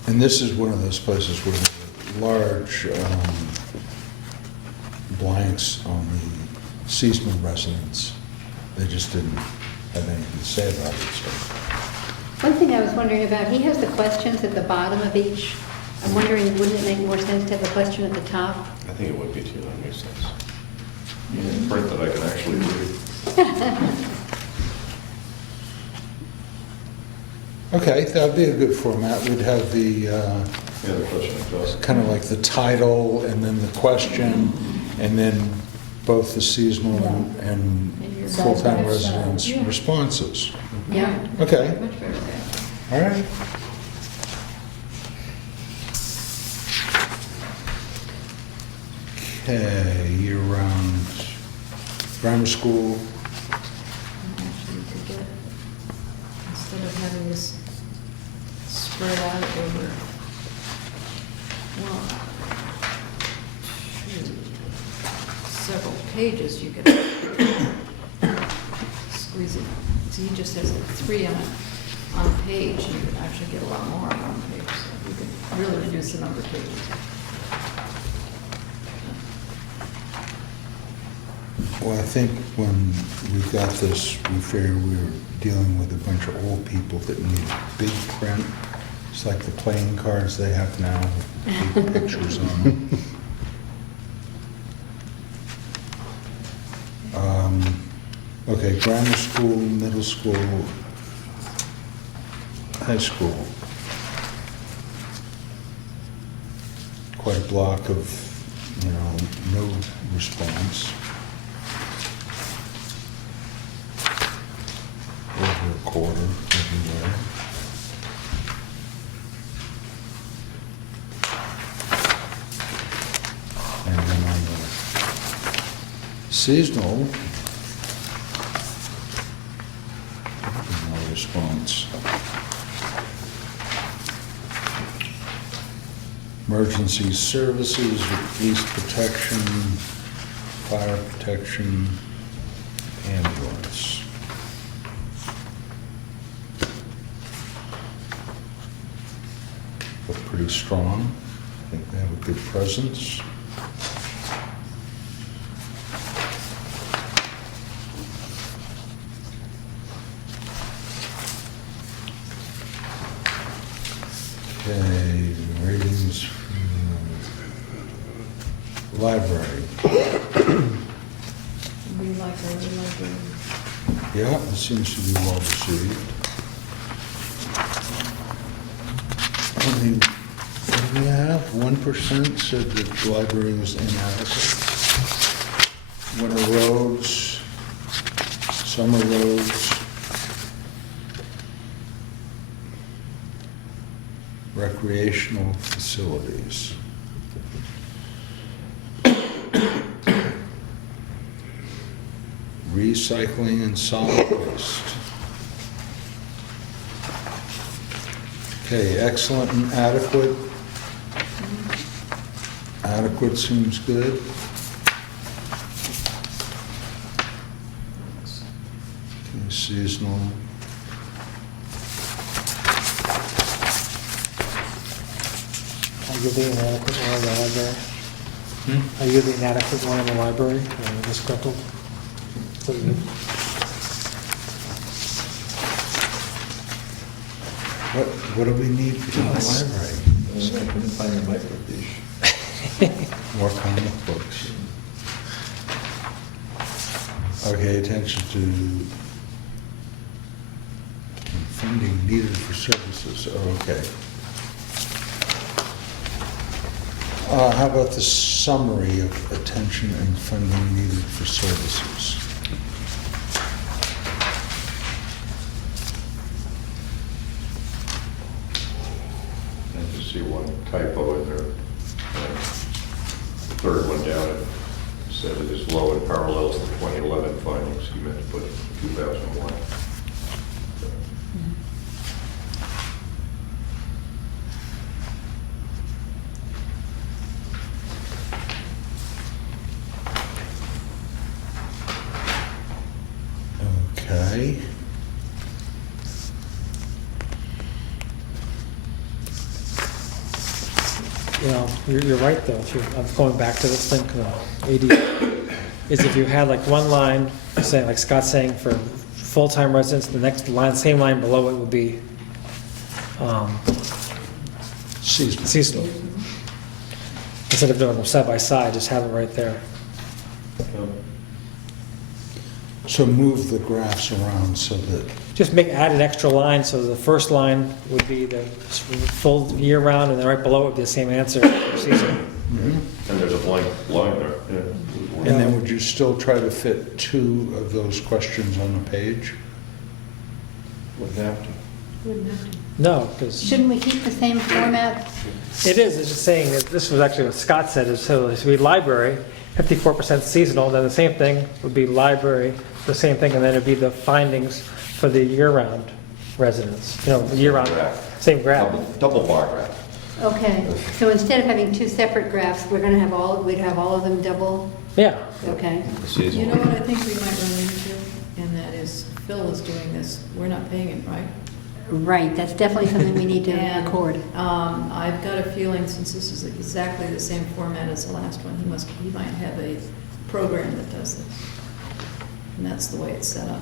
And this is one of those places where there are large blanks on the seasonal residents. They just didn't have anything to say about it, so. One thing I was wondering about, he has the questions at the bottom of each. I'm wondering, wouldn't it make more sense to have a question at the top? I think it would be too, that makes sense. Print that I can actually read. Okay, that'd be a good format. We'd have the, Yeah, the question is, kind of like the title and then the question, and then both the seasonal and full-time residents' responses. Yeah. Okay, Much better there. all right. Okay, year-round grammar school. Actually, to get, instead of having this spread out over, well, several pages, you could squeeze it. So he just has like 3 on a page, and you could actually get a lot more on one page. So you could really reduce the number of pages. Well, I think when we got this, we figured we were dealing with a bunch of old people that needed big print. It's like the playing cards they have now, with big pictures on them. Okay, grammar school, middle school, high school. Quite a block of, no response. Over a quarter everywhere. And then on the seasonal, no response. Emergency services, police protection, fire protection, ambulance. Look pretty strong. I think they have a good presence. Okay, ratings for library. We like our. Yeah, it seems to be well received. I mean, what do we have? 1% said that the library was inadequate. Winter roads, summer roads, recreational facilities. Recycling and solid waste. Okay, excellent and adequate. Adequate seems good. Okay, seasonal. Are you the inadequate one in the library? Are you the inadequate one in the library, or disgruntled? So you- What do we need for the library? I couldn't find the microfiche. More comic books. Okay, attention to funding needed for services, oh, okay. How about the summary of attention and funding needed for services? I just see one typo in there. Third one down, it said it is low and parallels the 2011 findings. You meant to put 2001. Okay. You know, you're right, though. If I'm going back to this thing, AD, is if you had like one line saying, like Scott's saying, for full-time residents, the next line, same line below it would be Seasonal. seasonal. Instead of doing them side by side, just have it right there. So move the graphs around so that, Just add an extra line, so the first line would be the full year round, and then right below it would be the same answer for seasonal. And there's a blank line there. and then would you still try to fit 2 of those questions on the page? Wouldn't have to. Wouldn't have to. No, because Shouldn't we keep the same format? it is, it's just saying, that this was actually what Scott said, is so it should be library, 54% seasonal, then the same thing would be library, the same thing, and then it'd be the findings for the year-round residents, the year-round, same graph. Double bar graph. Okay, so instead of having 2 separate graphs, we'd have all of them double? Yeah, Okay. You know what I think we might run into, and that is Phil is doing this, we're not paying him, right? Right, that's definitely something we need to And, record. I've got a feeling, since this is exactly the same format as the last one, he might have a program that does this. And that's the way it's set up.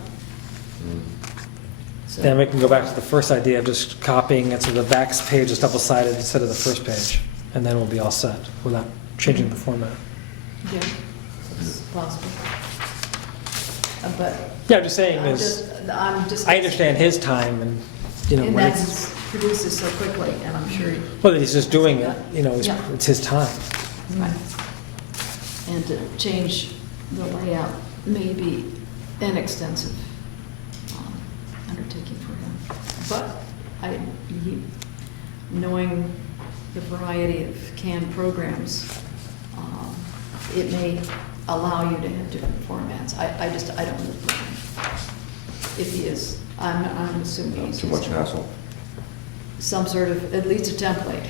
So- then we can go back to the first idea of just copying it so the back page is double-sided instead of the first page, and then we'll be all set without changing the format. Yeah, it's possible. But. Yeah, I'm just saying I'm is, I'm just. I understand his time and, And when that it's, produces so quickly, and I'm sure. well, he's just doing it, Yeah. it's his time. Right. And to change the layout may be an extensive undertaking for him. But knowing the variety of canned programs, it may allow you to have different formats. I don't know the program. If he is, I'm assuming he's. Too much using hassle. some sort of, at least a template.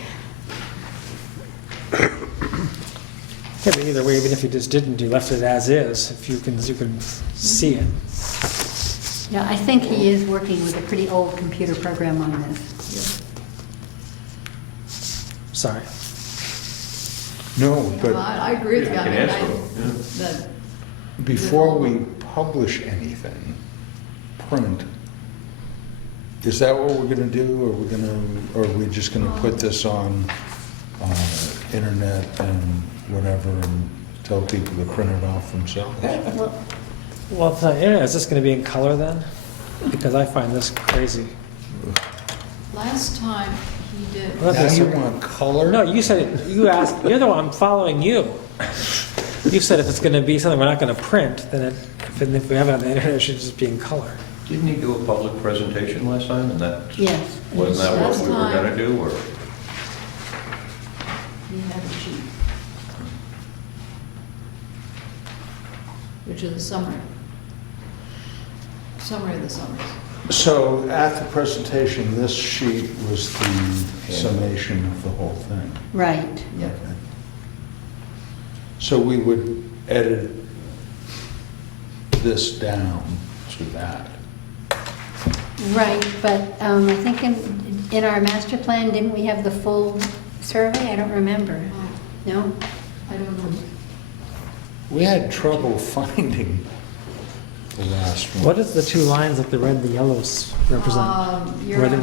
Yeah, but either way, even if you just didn't, you left it as is, if you can see it. Yeah, I think he is working with a pretty old computer program on this. Sorry. No, Well, but I agree with you. You I can mean, ask for it, that- before we publish anything, print, is that what we're gonna do? Or are we just gonna put this on, internet and whatever and tell people to print it off themselves? Well, it's not internet, is this going to be in color then? Because I find this crazy. Last time he did, Well, Now that's- you want color? No, you said, you asked, you're the one, I'm following you. You said if it's going to be something we're not going to print, then if we have it on the internet, it should just be in color. Didn't he do a public presentation last time, and that, Yes. wasn't that what Last we were time- gonna do, or? he had a sheet, which is a summary of the summaries. So at the presentation, this sheet was the summation of the whole thing. Right. Yep. Okay. So we would edit this down to that. Right, but I think in our master plan, didn't we have the full survey? I don't remember. No? I don't know. We had trouble finding the last one. What does the two lines, like the red and the yellows, represent?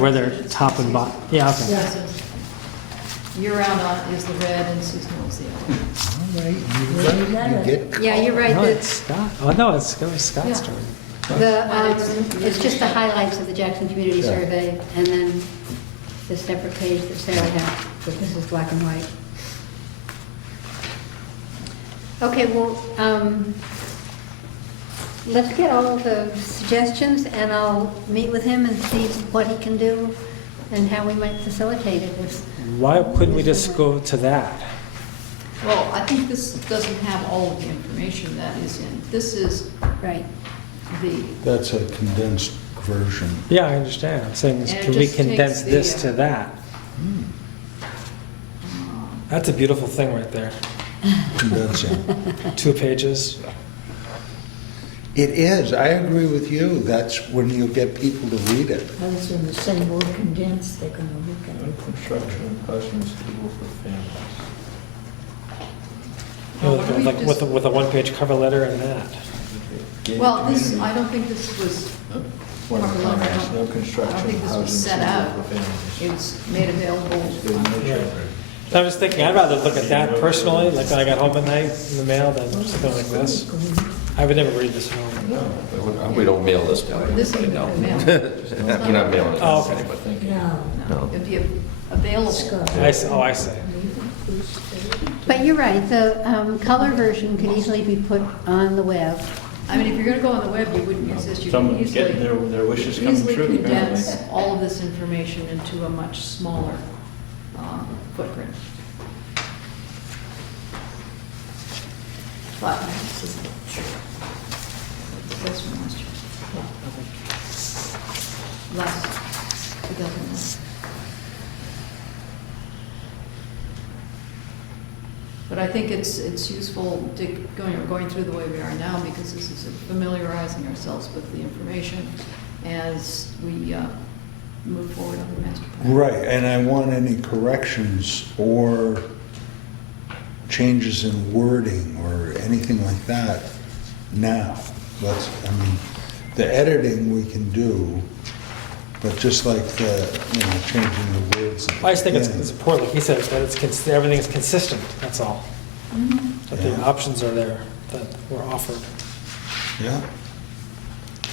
Where they're top and bottom? Yeah, okay. Yes, year-round is the red and seasonal is the yellow. All right, you're right, you get. Yeah, you're right. No, The- it's Scott. Oh, no, it's Scott's Yeah. turn. It's just the highlights of the Jackson Community Yeah. Survey, and then the separate page that Sarah has, but this is black and white. Okay, well, let's get all of the suggestions, and I'll meet with him and see what he can do and how we might facilitate it. Why couldn't we just go to that? Well, I think this doesn't have all of the information that is in. This is Right. the, That's a condensed version. Yeah, I understand. I'm saying, is And it can we just takes condense the, this to that? Hmm. That's a beautiful thing right there. Condensing. 2 pages. It is, I agree with you. That's when you get people to read it. Others in the same word condensed, they're gonna look at No it. construction and housing suitable for families. You know, Why don't we like just- with a 1-page cover letter and that. Gated well, this, community. I don't think this was, One of the Cover letter, comments, no I construction don't think this was housing set suitable out. for families. It's made available. Good nature. So I'm just thinking, I'd rather look at that personally, like when I got home at night in the mail, than something like this. I would never read this at home. We don't mail this to This anybody, is no. mail. We're not mailing it to Oh, okay. anybody. No. No, it'd be available. Scott. I see, oh, I see. But you're right, the color version could easily be put on the web. I mean, if you're gonna go on the web, you wouldn't insist, you can Someone's getting easily, their wishes coming true, easily apparently. condense all of this information into a much smaller footprint. But, this is, that's from last year. Last, 2009. But I think it's useful to going through the way we are now, because this is familiarizing ourselves with the information as we move forward on the master plan. Right, and I want any corrections or changes in wording or anything like that now. I mean, the editing we can do, but just like changing the words. at the I just think it's beginning. important, like he said, that everything's consistent, that's all. That the Yeah. options are there, that were offered. Yeah,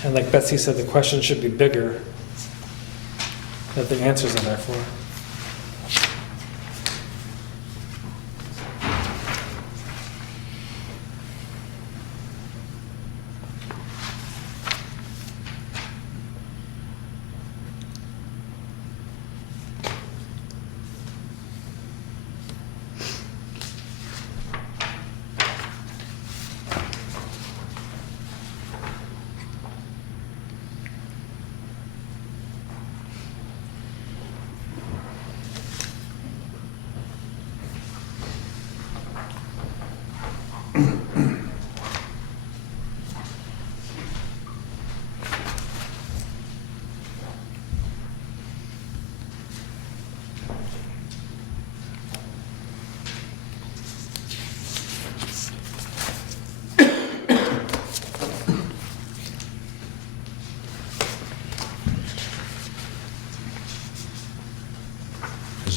And like Betsy said, the questions should be bigger, that the answers are there for.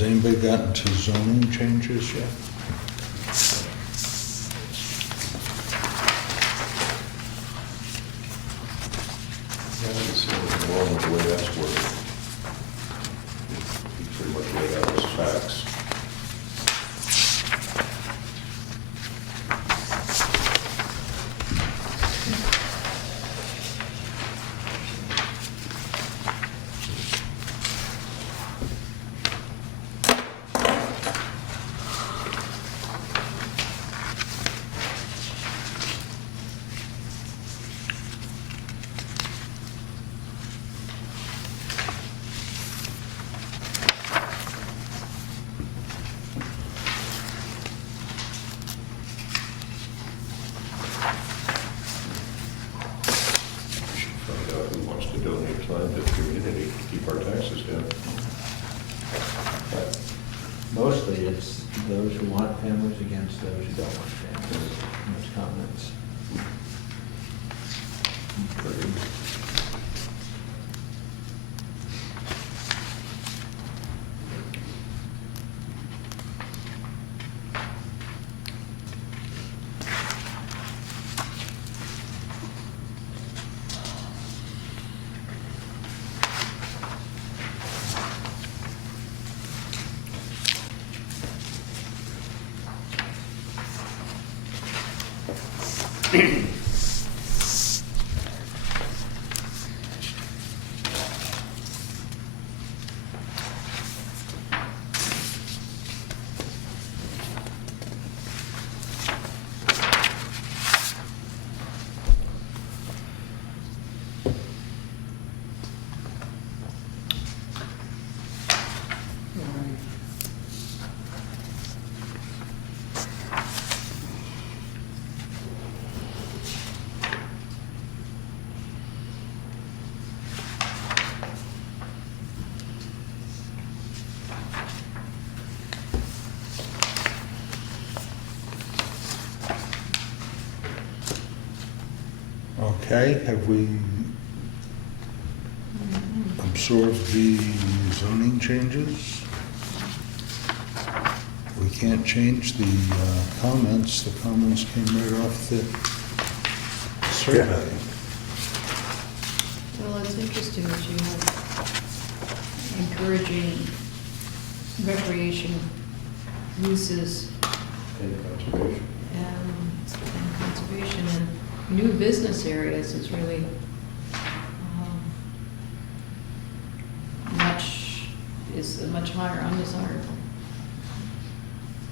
Has anybody gotten to zoning changes yet? Yeah, I didn't see anything wrong with the way that's worded. He pretty much laid out his facts. Find out who wants to donate time to the community to keep our taxes down. Mostly it's those who want families against those who don't want families. Most comments. Okay, have we absorbed the zoning changes? We can't change the comments. The comments came right off the survey. Well, it's interesting that you have encouraging recreation uses And conservation. and conservation and new business areas is really is much higher undesirable.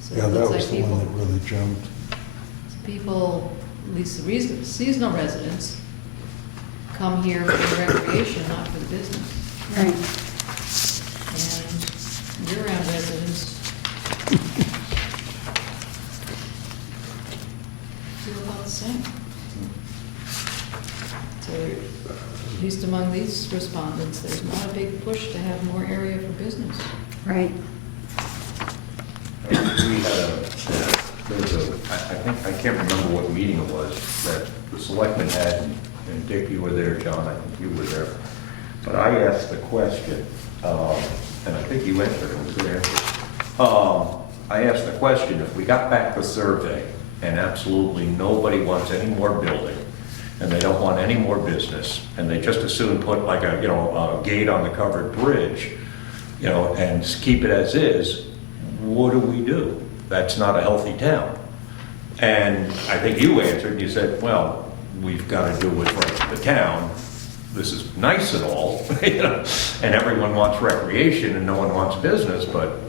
So Yeah, it that looks was like the one that really jumped. people, at least the seasonal residents, come here for recreation, not for the business. Right. And year-round residents feel about the same. So, at least among these respondents, there's not a big push to have more area for business. Right. We had I think, I can't remember what meeting it was, that the selectmen had, and Dick, you were there, John, I think you were there. But I asked the question, and I think you answered, it was a good answer. I asked the question, if we got back the survey, and absolutely nobody wants any more building, and they don't want any more business, and they just as soon put like a gate on the covered bridge, and keep it as is, what do? That's not a healthy town. And I think you answered, you said, well, we've got to do what's right for the town. This is nice and all, and everyone wants recreation and no one wants business, but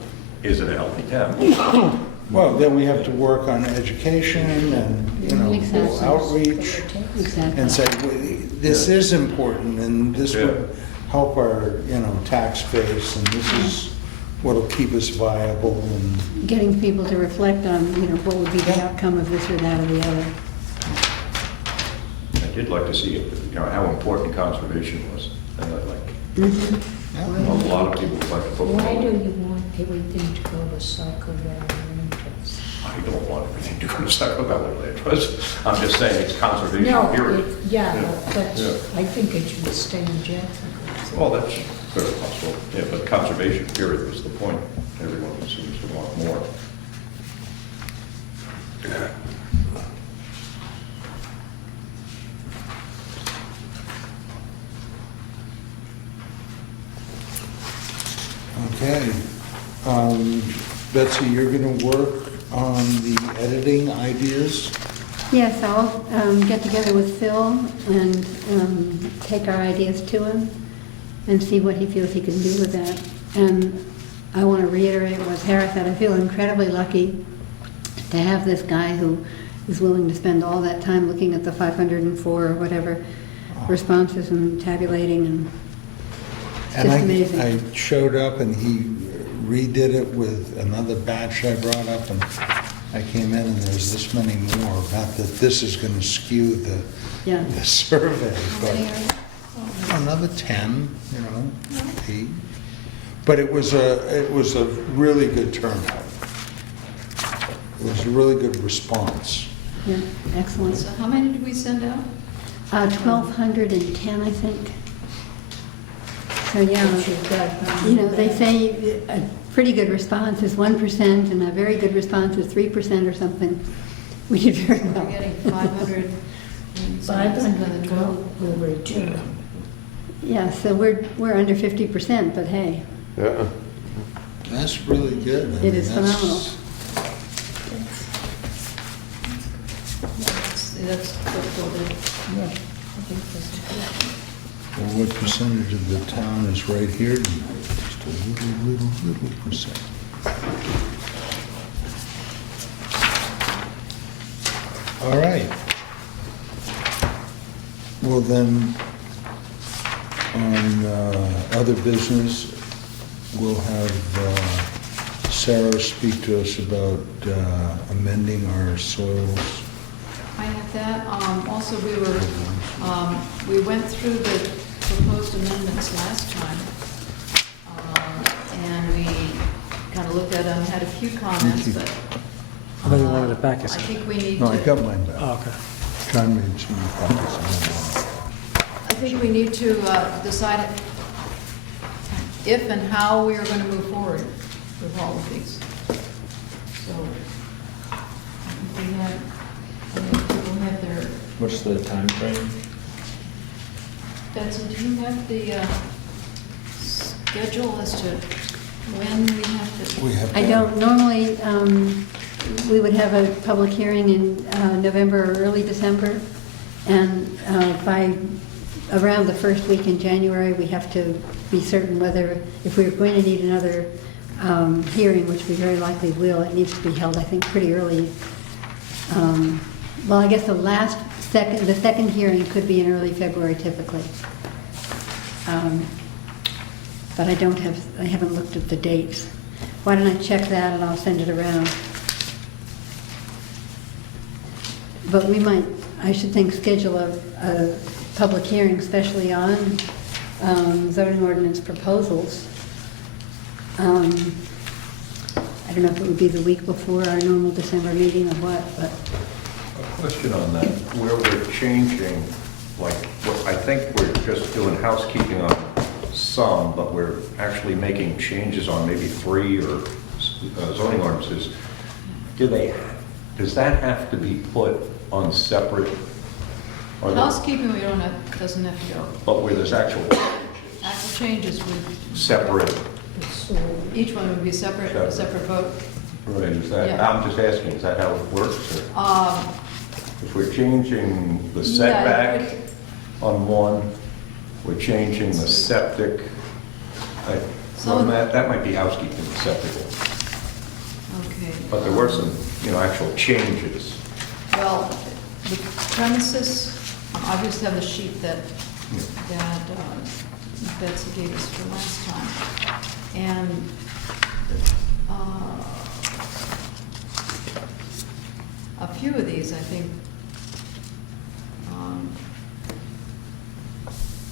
is it a healthy town? Well, then we have to work on education and, Exactly. outreach, Exactly. and say, this Yeah. is important, and this Yeah. would help our, tax base, and this is what'll keep us viable, and, Getting people to reflect on, what would be the outcome of this or that or the other. I did like to see, how important conservation was. And I'd like, Mm-hmm. a lot of people would like to put. Why do you want everything to go to Saco Valley Ranches? I don't want everything to go to Saco Valley Land Trust. I'm just saying it's conservation, No, period. yeah, but Yeah. I think it should stay in Jackson. Well, that's, Very possible, yeah, but conservation period was the point. Everyone seems to want more. Okay. Betsy, you're going to work on the editing ideas? Yes, I'll get together with Phil and take our ideas to him and see what he feels he can do with that. And I want to reiterate what Tara said. I feel incredibly lucky to have this guy who is willing to spend all that time looking at the 504 or whatever responses and tabulating, and it's And just amazing. I showed up and he redid it with another batch I brought up, and I came in and there's this many more. Not that this is going to skew Yeah. the survey, How many are there? but another 10, 8. But it was a really good turnout. It was a really good response. Yeah, excellent. So how many did we send out? 1,210, I think. So, yeah, What you've got, they say a pretty good response is 1% and a very good response is 3% or something. We did very well. We're getting 500. and so that's 500 another 12. will return. Yeah, so we're under 50%, but hey, Yeah. That's really good. I It mean, is that's- phenomenal. That's what Phil did. Yeah, I think that's important. Well, what percentage of the town is right here? Just a little percent. All right. Well, then, on other business, we'll have Sarah speak to us about amending our soils. I have that. Also, we went through the proposed amendments last time. And we kind of looked at them, had a few comments, Thank you. but. I thought you wanted it back, you I said. think we need No, I to, got mine back. Oh, okay. John made some copies. I think we need to decide if and how we are going to move forward with all of these. So, we have, people have their, What's the time frame? Betsy, do you have the schedule as to when we have to? We have. I don't, normally, we would have a public hearing in November or early December, and by around the first week in January, we have to be certain whether, if we're going to need another hearing, which we very likely will, it needs to be held, I think, pretty early. Well, I guess the second hearing could be in early February typically. But I haven't looked at the dates. Why don't I check that and I'll send it around. But we might, I should think, schedule a public hearing, especially on zoning ordinance proposals. I don't know if it would be the week before our normal December meeting or what, but A question on that, where we're changing, like, I think we're just doing housekeeping on some, but we're actually making changes on maybe 3 or zoning ordinances. Does that have to be put on separate? Or Housekeeping, doesn't have to go. but where there's actual Actual changes would, separate, So, each one would be a separate vote. right, is that, Yeah. I'm just asking, is that how it works? Or Um, if we're changing the Yeah, setback it on one, we're changing the septic, Some- that might be housekeeping, the septic. Okay. But there were some, actual changes. Well, the premises, I just have the sheet that Betsy gave us for last time. And a few of these, I think,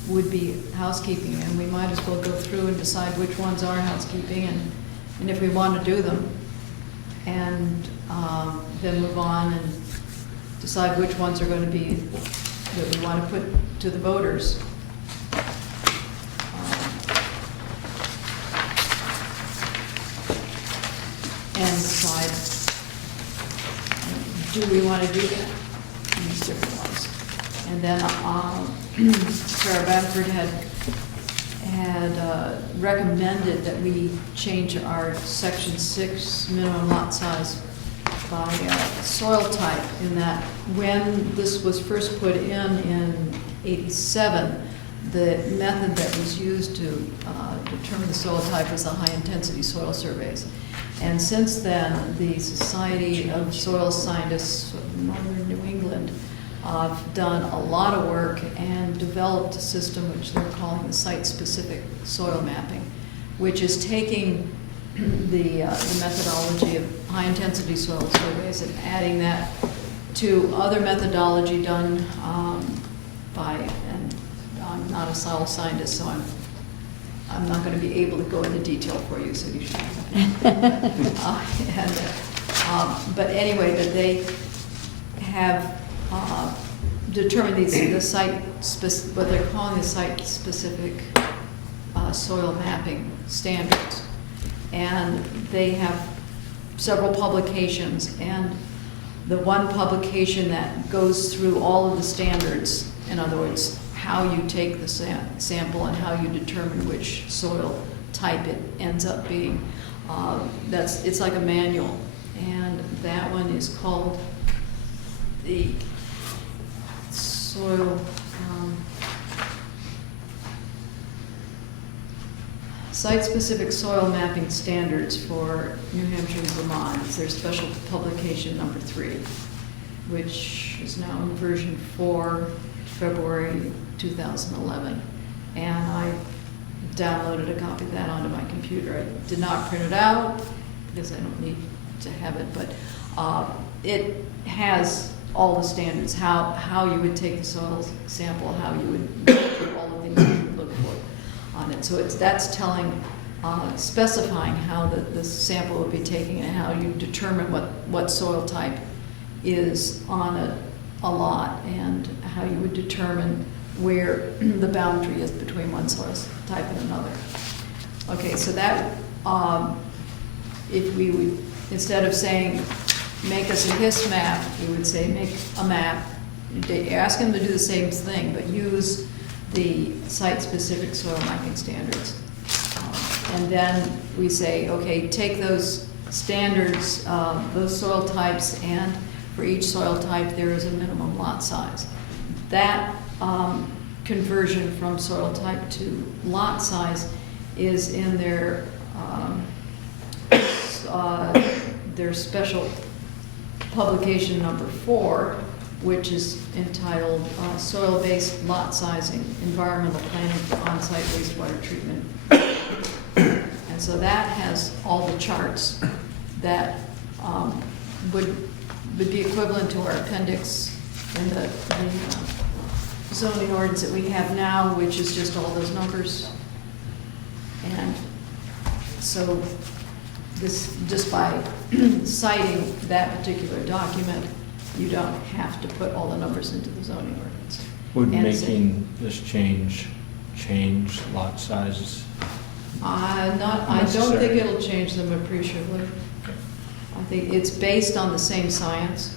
would be housekeeping, and we might as well go through and decide which ones are housekeeping and if we want to do them. And then move on and decide which ones are going to be, that we want to put to the voters. and decide, do we want to do that in these different ones? And then Sarah Bamford had recommended that we change our section 6 minimum lot size by soil type, in that when this was first put in 87, the method that was used to determine the soil type was the high-intensity soil surveys. And since then, the Society of Soil Scientists of Northern New England have done a lot of work and developed a system which they're calling the site-specific soil mapping, which is taking the methodology of high-intensity soil surveys and adding that to other methodology done by, and I'm not a soil scientist, so I'm not going to be able to go into detail for you, so you should. But anyway, that they have determined the site, what they're calling the site-specific soil mapping standards. And they have several publications, and the one publication that goes through all of the standards, in other words, how you take the sample and how you determine which soil type it ends up being, it's like a manual, and that one is called the soil Site-Specific Soil Mapping Standards for New Hampshire and Vermont. It's their special publication number 3, which is now in version 4, February 2011. And I downloaded a copy of that onto my computer. I did not print it out because I don't need to have it, but it has all the standards, how you would take the soil sample, how you would do all the things you would look for on it. So that's telling, specifying how the sample would be taken and how you determine what soil type is on a lot, and how you would determine where the boundary is between one soil type and another. Okay, so that, if we would, instead of saying, make us a HIS map, we would say, make a map. Ask them to do the same thing, but use the site-specific soil mapping standards. And then we say, okay, take those standards, those soil types, and for each soil type, there is a minimum lot size. That conversion from soil type to lot size is in their special publication number 4, which is entitled Soil-Based Lot Sizing, Environmental Planning for On-Site Wastewater Treatment. And so that has all the charts that would be equivalent to our appendix in the zoning ordinance that we have now, which is just all those numbers. And so this, just by citing that particular document, you don't have to put all the numbers into the zoning ordinance. Would And making this change lot sizes? I don't Necessary. think it'll change them appreciably. I think it's based on the same science,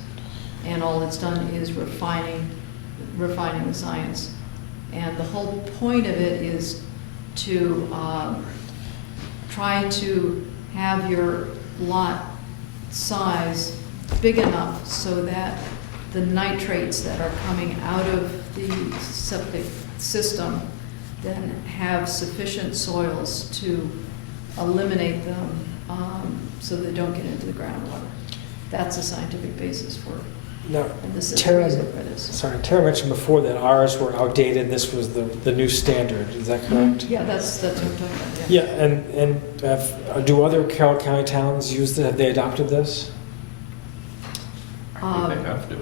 and all it's done is refining the science. And the whole point of it is to try to have your lot size big enough so that the nitrates that are coming out of the septic system then have sufficient soils to eliminate them so they don't get into the groundwater. That's the scientific basis for it. Now, And this is the Tara, reason for this. sorry, Tara mentioned before that ours were outdated, this was the new standard, is that correct? Yeah, that's what I'm talking about, yeah. Yeah, and do other Carroll County towns use that, have they adopted this? I think they have to.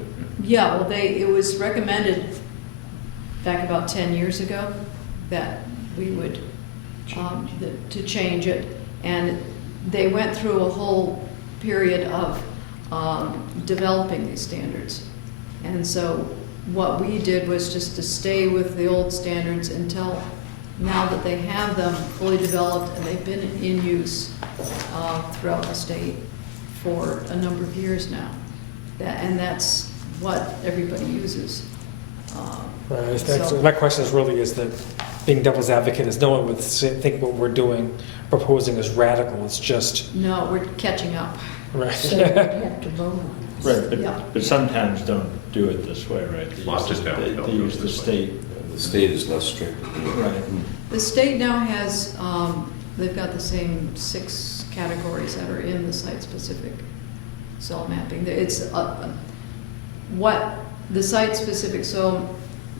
Yeah, well, it was recommended back about 10 years ago that we would, to change it. And they went through a whole period of developing these standards. And so what we did was just to stay with the old standards until now that they have them fully developed and they've been in use throughout the state. for a number of years now. And that's what everybody uses. So- My question is really is that being devil's advocate is no one would think what we're doing, proposing is radical. It's just, No, we're catching up. right. So you'd have to vote on it. Right, Yeah. but some towns don't do it this way, right? They Lots use of the- towns they- don't They do use it the this way. state. The state is less strict. Right. The state now has, they've got the same 6 categories that are in the site-specific soil mapping. It's, what, the site-specific soil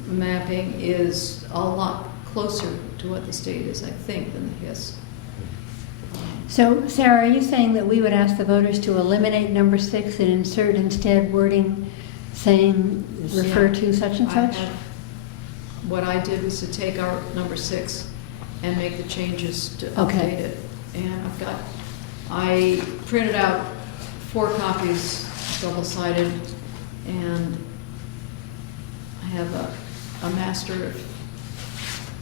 mapping is a lot closer to what the state is, I think, than the HIS. So, Sarah, are you saying that we would ask the voters to eliminate number 6 and insert instead wording saying refer to such and I such? have- What I did was to take our number 6 and make the changes to Okay. update it. And I printed out 4 copies, double-sided, and I have a master if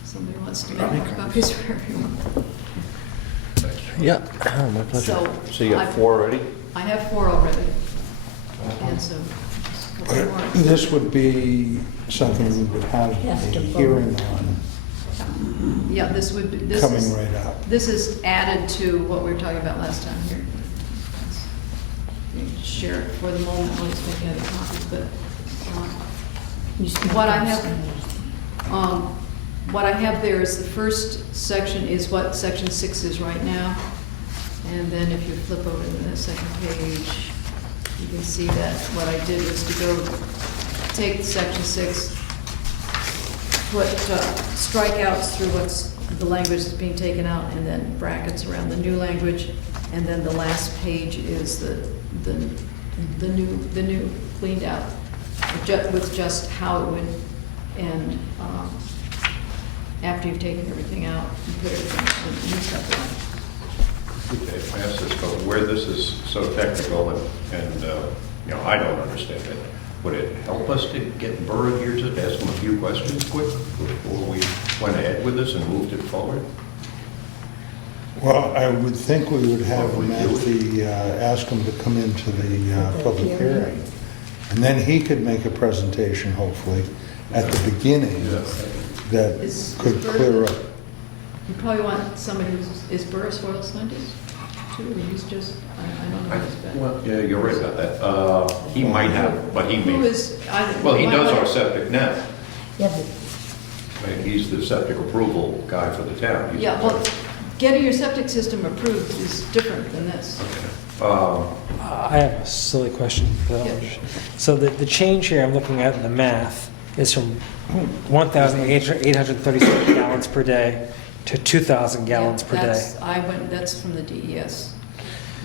somebody wants to make more copies for everyone. Yeah, my pleasure. So you got I- 4 already? I have 4 already. And so, just a couple more. This would be something we would have Has to a vote. hearing on Yeah, this would be, this coming is, right up. this is added to what we were talking about last time here. You can share it for the moment while he's making other copies, but, You still What I can have- sign it. what I have there is the first section is what section 6 is right now. And then if you flip over to the second page, you can see that what I did was to go take section 6, put strikeouts through what's, the language that's being taken out, and then brackets around the new language. And then the last page is the new cleaned out, with just how it would end, after you've taken everything out and put everything, the new stuff in. Okay, I ask this, but where this is so technical and you know, I don't understand it, would it help us to get Burr here, just ask him a few questions quick before we went ahead with this and moved it forward? Well, I would think we would have him at the, ask him to come into the public hearing. And then he could make a presentation, hopefully, at the beginning that Is could Burr- clear up. You probably want somebody is Burr soil scientist too, or he's just, I don't know his background. Well, yeah, you're right about that. He might have, but he Who may, is, well, he does our septic now. Yeah, but I mean, he's the septic approval guy for the town. He's- Yeah, well, getting your septic system approved is different than this. I have a silly question. Yeah. So the change here I'm looking at in the math is from 1,837 gallons per day to 2,000 gallons per day. That's from the DES,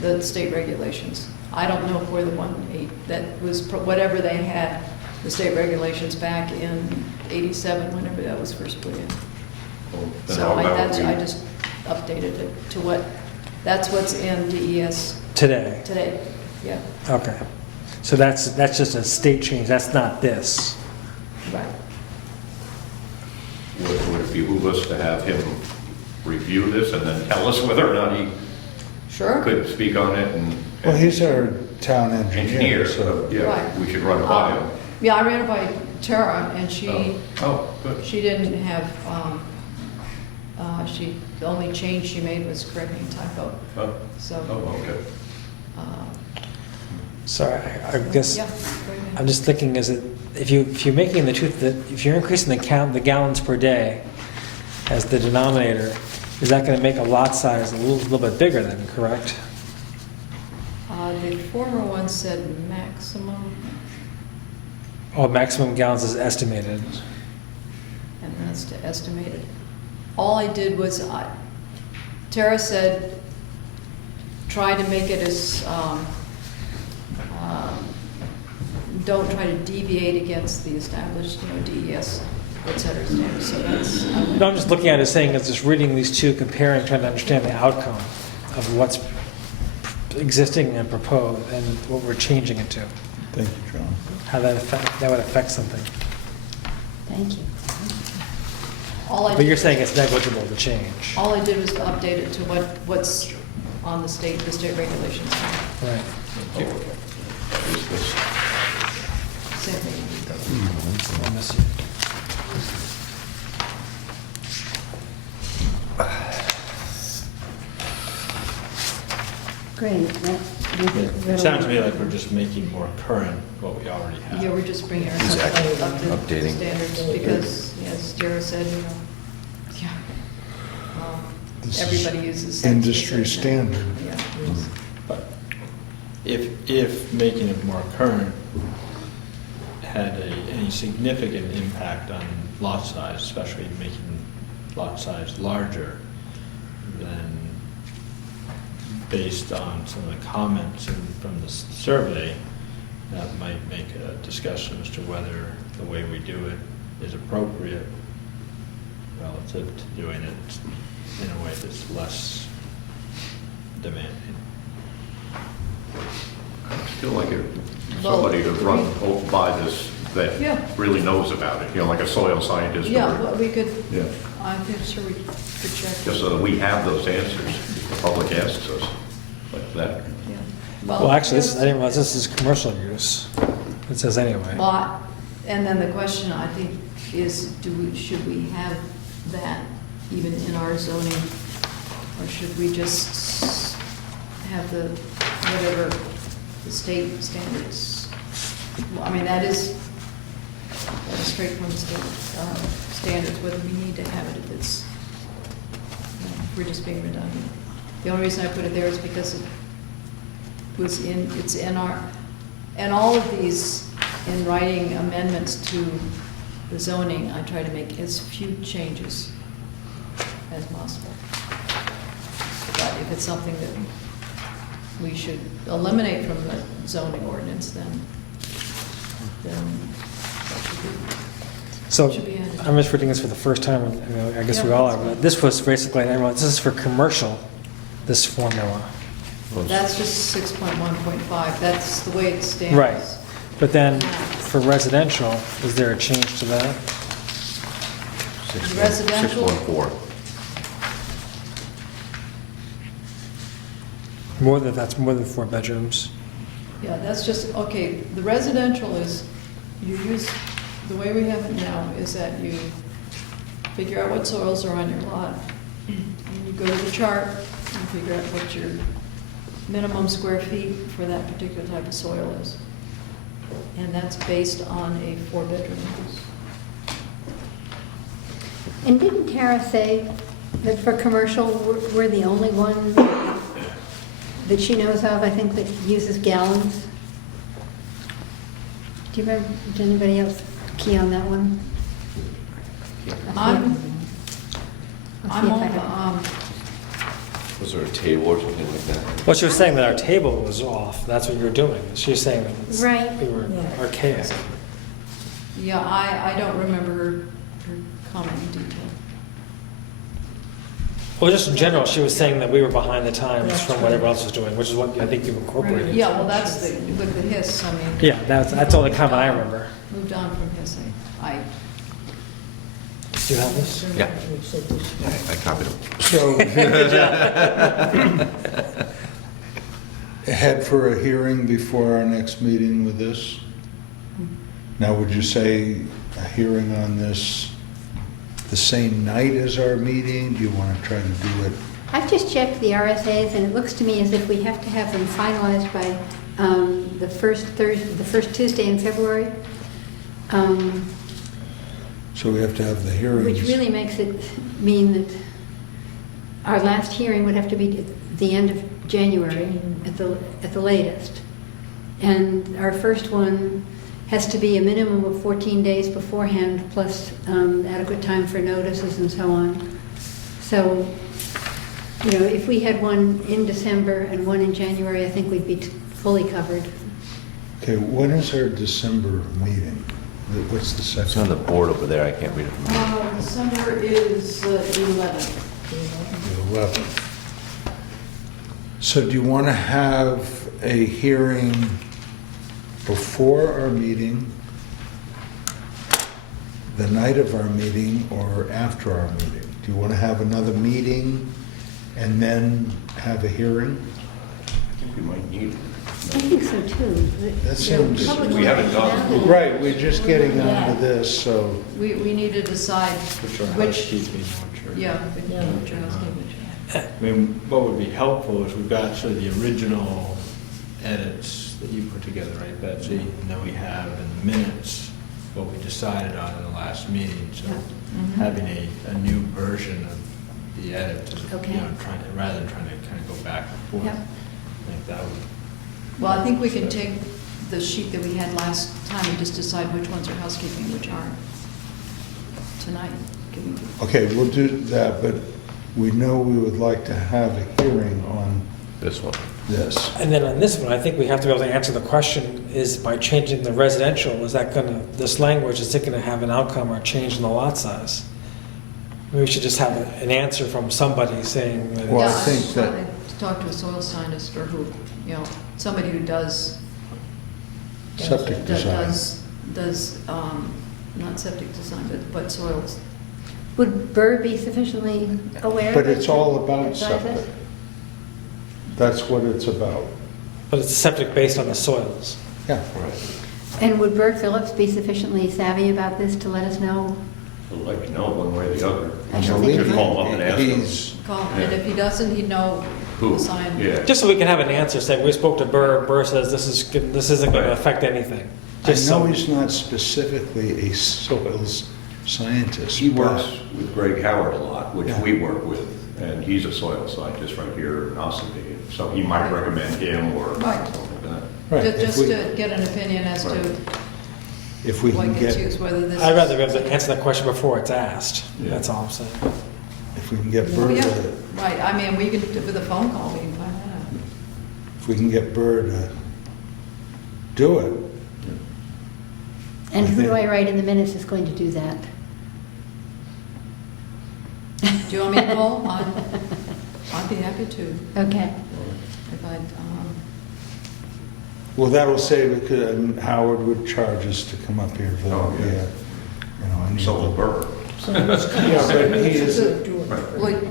the state regulations. I don't know where the 1.8, that was whatever they had, the state regulations back in 87, whenever that was first put in. Then So how about I we- just updated it to what, that's what's in DES Today. today, yeah, Okay. So that's just a state change. That's not this. right. Would it behoove us to have him review this and then tell us whether or not he Sure. could speak on it and? Well, he's our town engineer, Engineer, so. yeah, Right. we should run it by him. Yeah, I ran it by Tara, and she, Oh, good. she didn't have, the only change she made was correcting a typo, Oh, so. okay. Sorry, I guess. Yeah, go ahead. I'm just thinking, is it, if you're making if you're increasing the gallons per day as the denominator, is that gonna make a lot size a little bit bigger then, correct? The former one said maximum, Oh, maximum gallons is estimated. and that's to estimated. All I did was, Tara said, try to make it as, don't try to deviate against the established, DES, et cetera, standards, so that's. No, I'm just looking at it saying, is just reading these two, comparing, trying to understand the outcome of what's existing and proposed and what we're changing it to, Thank you, John. how that would affect something. Thank you. All I But you're did- saying it's negligible, the change. All I did was to update it to what's on the state regulations. Right. Is this, Same thing. I'll miss you. Great. It sounds to me like we're just making more current what we already have. Yeah, we're just bringing ourselves Exactly. up to Updating. standards because, as Jared said, yeah, This is everybody uses. industry standard. Yeah. But if making it more current had any significant impact on lot size, especially making lot size larger, then based on some of the comments from the survey, that might make a discussion as to whether the way we do it is appropriate relative to doing it in a way that's less demanding. I feel like somebody to run by this Yeah. that really knows about it, like a soil scientist. Yeah, or- well, we could, Yeah, I think, sure, we could check. just so that we have those answers, the public asks us, like that. Yeah. Well, actually, I didn't realize this is commercial use. It says anyway. Well, and then the question, I think, is should we have that even in our zoning? Or should we just have whatever the state standards? Well, I mean, that is straight from the state standards, whether we need to have it if it's, we're just being redundant. The only reason I put it there is because it's in our, and all of these, in writing amendments to the zoning, I try to make as few changes as possible. But if it's something that we should eliminate from the zoning ordinance, then that should be. So Should be added. I'm just reading this for the first time, and I guess we Yeah. all are, but this was basically, this is for commercial, this formula. That's just 6.1.5, that's the way it stands. Right. But then for residential, is there a change to that? Residential? 614. That's more than 4 bedrooms. Yeah, that's just, okay, the residential is, you use, the way we have it now is that you figure out what soils are on your lot, and you go to the chart and figure out what your minimum square feet for that particular type of soil is. And that's based on a 4-bedroom house. And didn't Tara say that for commercial, we're the only one that she knows of, I think, that uses gallons? Do you remember, did anybody else key on that one? I'm I'll see if I on have- the, Was there a table or something like that? Well, she was saying that our table was off, that's what you were doing. She was saying that Right. we were Yeah. archaic. yeah, I don't remember her comment in detail. Well, just in general, she was saying that we were behind the times That's from right. whatever else was doing, which is what I think you incorporated. Yeah, well, that's with the hiss, I mean. Yeah, that's all the comment I remember. Moved on from hiss, I Do you have this? Yeah. We said this. Yeah, I copied them. So, head for a hearing before our next meeting with this? Now, would you say a hearing on this the same night as our meeting? Do you want to try to do it? I've just checked the RSAs, and it looks to me as if we have to have them finalized by the first Tuesday in February, So we have to have the hearings. which really makes it mean that our last hearing would have to be at the end of January at the latest. And our first one has to be a minimum of 14 days beforehand, plus adequate time for notices and so on. So, if we had one in December and one in January, I think we'd be fully covered. Okay, when is our December meeting? What's the second? It's on the board over there, I can't read it from here. December is 11th. The 11th. So do you want to have a hearing before our meeting, the night of our meeting, or after our meeting? Do you want to have another meeting and then have a hearing? I think we might need it. I think so too. That seems- Public We haven't hearings done- now. Right, we're just getting onto this, so, We need to decide Which are which, housekeeping, which are. yeah, Yeah. which are housekeeping. I mean, what would be helpful is we've got sort of the original edits that you put together, right, Betsy? And then we have in the minutes what we decided on in the last meeting, so Yeah. Mhm. having a new version of the edit, Okay. you know, rather than trying to kind of go back and forth. Yep. I think that would. Well, I think we can take the sheet that we had last time and just decide which ones are housekeeping, which aren't tonight. Can we- okay, we'll do that, but we know we would like to have a hearing on This one. this. And then on this one, I think we have to be able to answer the question, is by changing the residential, is that gonna, this language, is it gonna have an outcome or change in the lot size? Maybe we should just have an answer from somebody saying that Well, I Yeah, think that- I talked to a soil scientist or who, you know, somebody who does. Septic design. Does, not septic design, but soils. Would Burr be sufficiently aware? But of it's it all to about advise septic. us? That's what it's about. But it's a septic based on the soils. Yeah. And would Burr Phillips be sufficiently savvy about this to let us know? I'll let you know one way or the other. I shall You think can call him up and ask him. He's, Call, and if he doesn't, he'd know Who? the sign. Yeah. Just so we can have an answer, say, we spoke to Burr, Burr says this isn't gonna Right. affect anything. I Just so- know he's not specifically a soils scientist. He but- works with Greg Howard a lot, which Yeah. we work with, and he's a soil scientist right here in Ossipee. So he might recommend him or Right. something like that. Right, if Just we- to get an opinion as to Right. If we can what gets get, used, whether this. I'd rather be able to answer that question before it's asked, Yeah. that's all I'm saying. if we can get Oh, Burr yeah, to, right, I mean, we could, with a phone call, we can find that out. if we can get Burr to do it, And I who do think- I write in the minutes is going to do that? Do you want me to call? I'd be happy to, Okay. if I'd, well, that'll save it, 'cause Howard would charge us to come up here. Oh, yeah. You know, I need So will to- Burr. So it's kind Yeah, of. but he is- Do it. Right.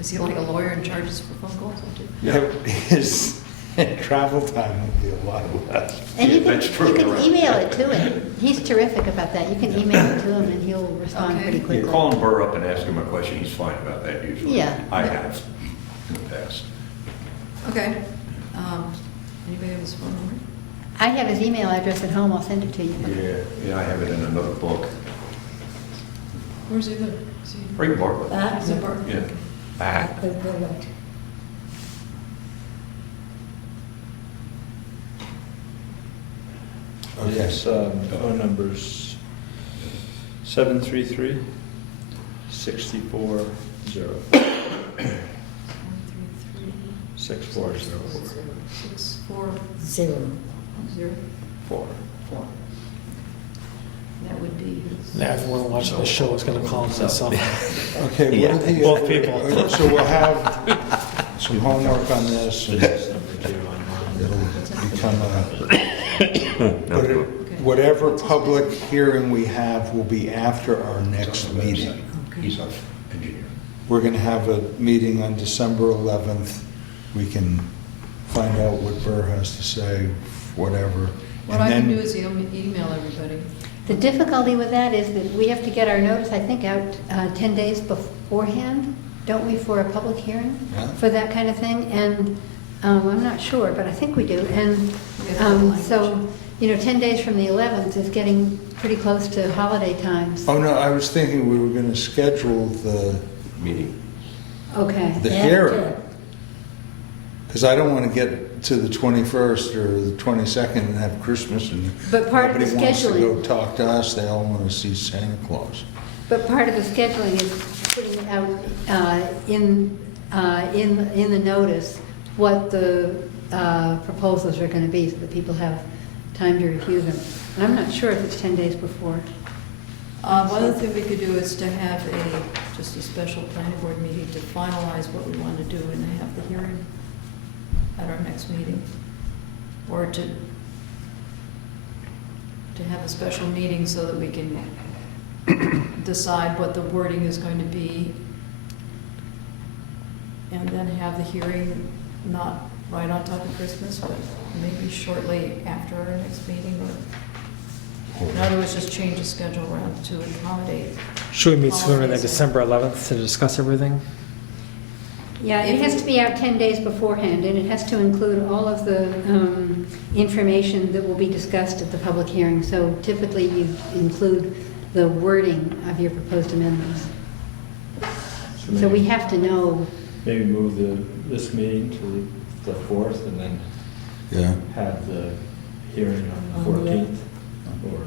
is he like a lawyer and charges for phone calls? His travel time would be a lot less. And Yeah, you can, that's true, you can you're right. email it to him. He's terrific about that. You can email it to him and he'll respond Okay. pretty You quickly. call him Burr up and ask him a question, he's fine about that usually. Yeah. I have in the past. Okay. Anybody have his phone number? I have his email address at home. I'll send it to you. Yeah, I have it in another book. Where's he live? Is he? Right in Bartlett. Back Is it Bart? Yeah. back of the village. Okay. His phone number's 733-6404. 6404. 640. 0. Four. That would be his. Now, everyone watching the show is gonna call himself. Okay, what are the? Both people. So we'll have some homework on this, and Business number 2 online. it'll become a, but whatever public hearing we have will be after our next meeting. He's our engineer. We're going to have a meeting on December 11th. We can find out what Burr has to say, whatever. What And I can then- do is email everybody. The difficulty with that is that we have to get our notice, I think, out 10 days beforehand, don't we, for a public hearing? Yeah. For that kind of thing, and I'm not sure, but I think we do. And We have to have so, language. 10 days from the 11th is getting pretty close to holiday times. Oh, no, I was thinking we were going to schedule the Meeting. Okay. hearing. Because I don't want to get to the 21st or the 22nd and have Christmas and But part of the nobody wants to go scheduling- talk to us. They all want to see Santa Claus. But part of the scheduling is putting out in the notice what the proposals are going to be, so that people have time to review them. And I'm not sure if it's 10 days before. One other thing we could do is to have just a special planning board meeting to finalize what we want to do and have the hearing at our next meeting. Or to have a special meeting so that we can decide what the wording is going to be and then have the hearing not right on top of Christmas, but maybe shortly after our next meeting, or in other words, just change the schedule around to accommodate. Should we meet sooner than Holidays. December 11th to discuss everything? Yeah, it has to be out 10 days beforehand, and it has to include all of the information that will be discussed at the public hearing. So typically, you include the wording of your proposed amendments. So we have to know, Maybe move this meeting to the 4th and then Yeah. have the hearing on the Oh, yeah. 14th or.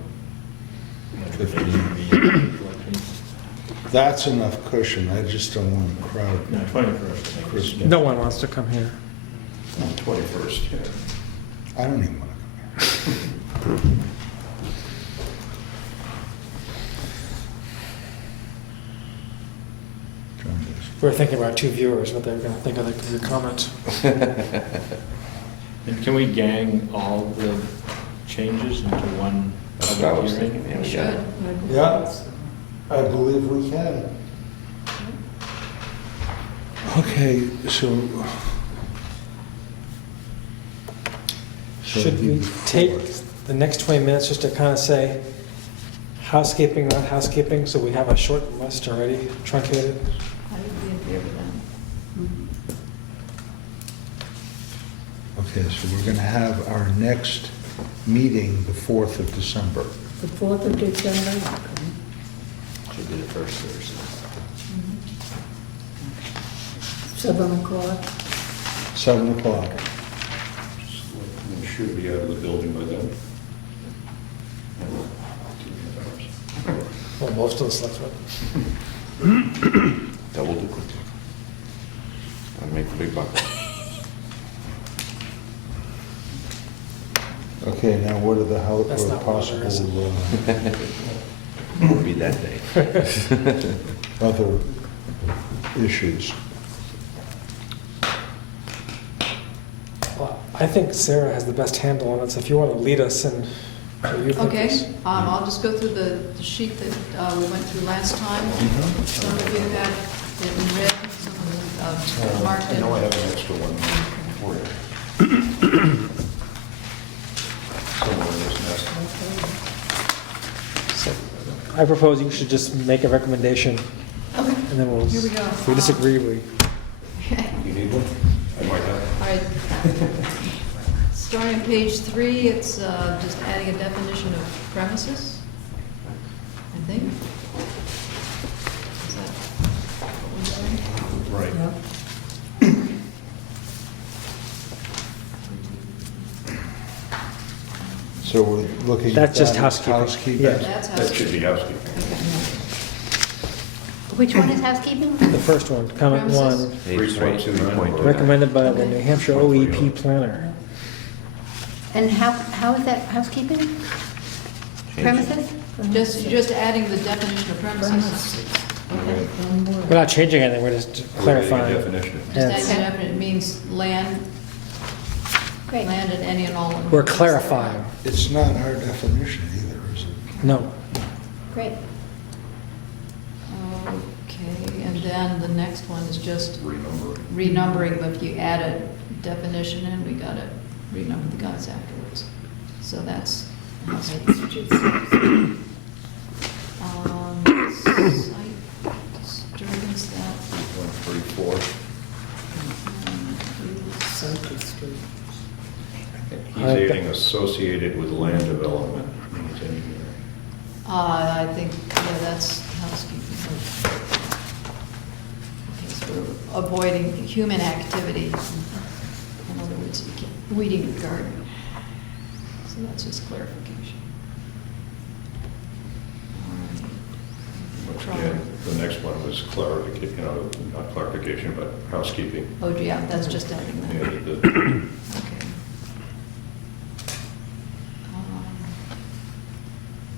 whatever date it may be, 14th. That's enough cushion, I just don't want a crowd. No, 21st. I think. Christmas. No one wants to come here. 21st, yeah. I don't even want to come here. John does. We were thinking about 2 viewers, what they're going to think of the comment. And can we gang all the changes into one That's what I public was hearing? thinking, yeah, We we should. got it. Yeah, I believe we can. Okay, so. Should we take the next 20 minutes just to kind of say housekeeping, not housekeeping, so we have a short list already truncated? I would be in favor of that. Okay, so we're going to have our next meeting the 4th of December. The 4th of December. Should be the first Thursday. 7 o'clock. 7 o'clock. We should be out of the building by then. Well, most of the selectmen. That will do quickly. I'll make the big bucks. Okay, now what are the That's or not water, is it? possible Won't be that day. other issues? Well, I think Sarah has the best handle on it, so if you want to lead us in what you think is... Okay, I'll just go through the sheet that we went through last time. Some of you have it in red, some of you marked I it. know I have an extra one for you. Somewhere in this nest. So I propose you should just make a recommendation, Okay, and then we'll... Here we go. If we disagree, we... You need one? I might have. all right. Starting on page 3, it's just adding a definition of premises, I think. Is that what we're doing? Right. So we're looking at That's just that as housekeeping. Yeah. That's That should be housekeeping. which one is housekeeping? The first one, comment Premises. 1, Page 3.29. recommended by the New Hampshire OEP planner. And how is that housekeeping? Premises? Just adding the definition of premises. Okay. We're not changing anything, we're just Wording and clarifying. definition. Just adding Yes. the definition, it means land, Great. land and any and all. We're clarifying. It's not our definition either, is it? No. Great. Okay, and then the next one is just Renumber. renumbering, but if you add a definition in, we gotta renumber the guys afterwards. So that's. Site disturbance, that. 134. He's aiding associated with land development. Means engineering. I think, yeah, that's housekeeping. Okay, so we're avoiding human activity. In other words, you can't- weeding the garden. So that's just clarification. Which All right. again, the next one was clarification, not clarification, but housekeeping. Oh, yeah, that's just adding Yeah, that. the- Okay.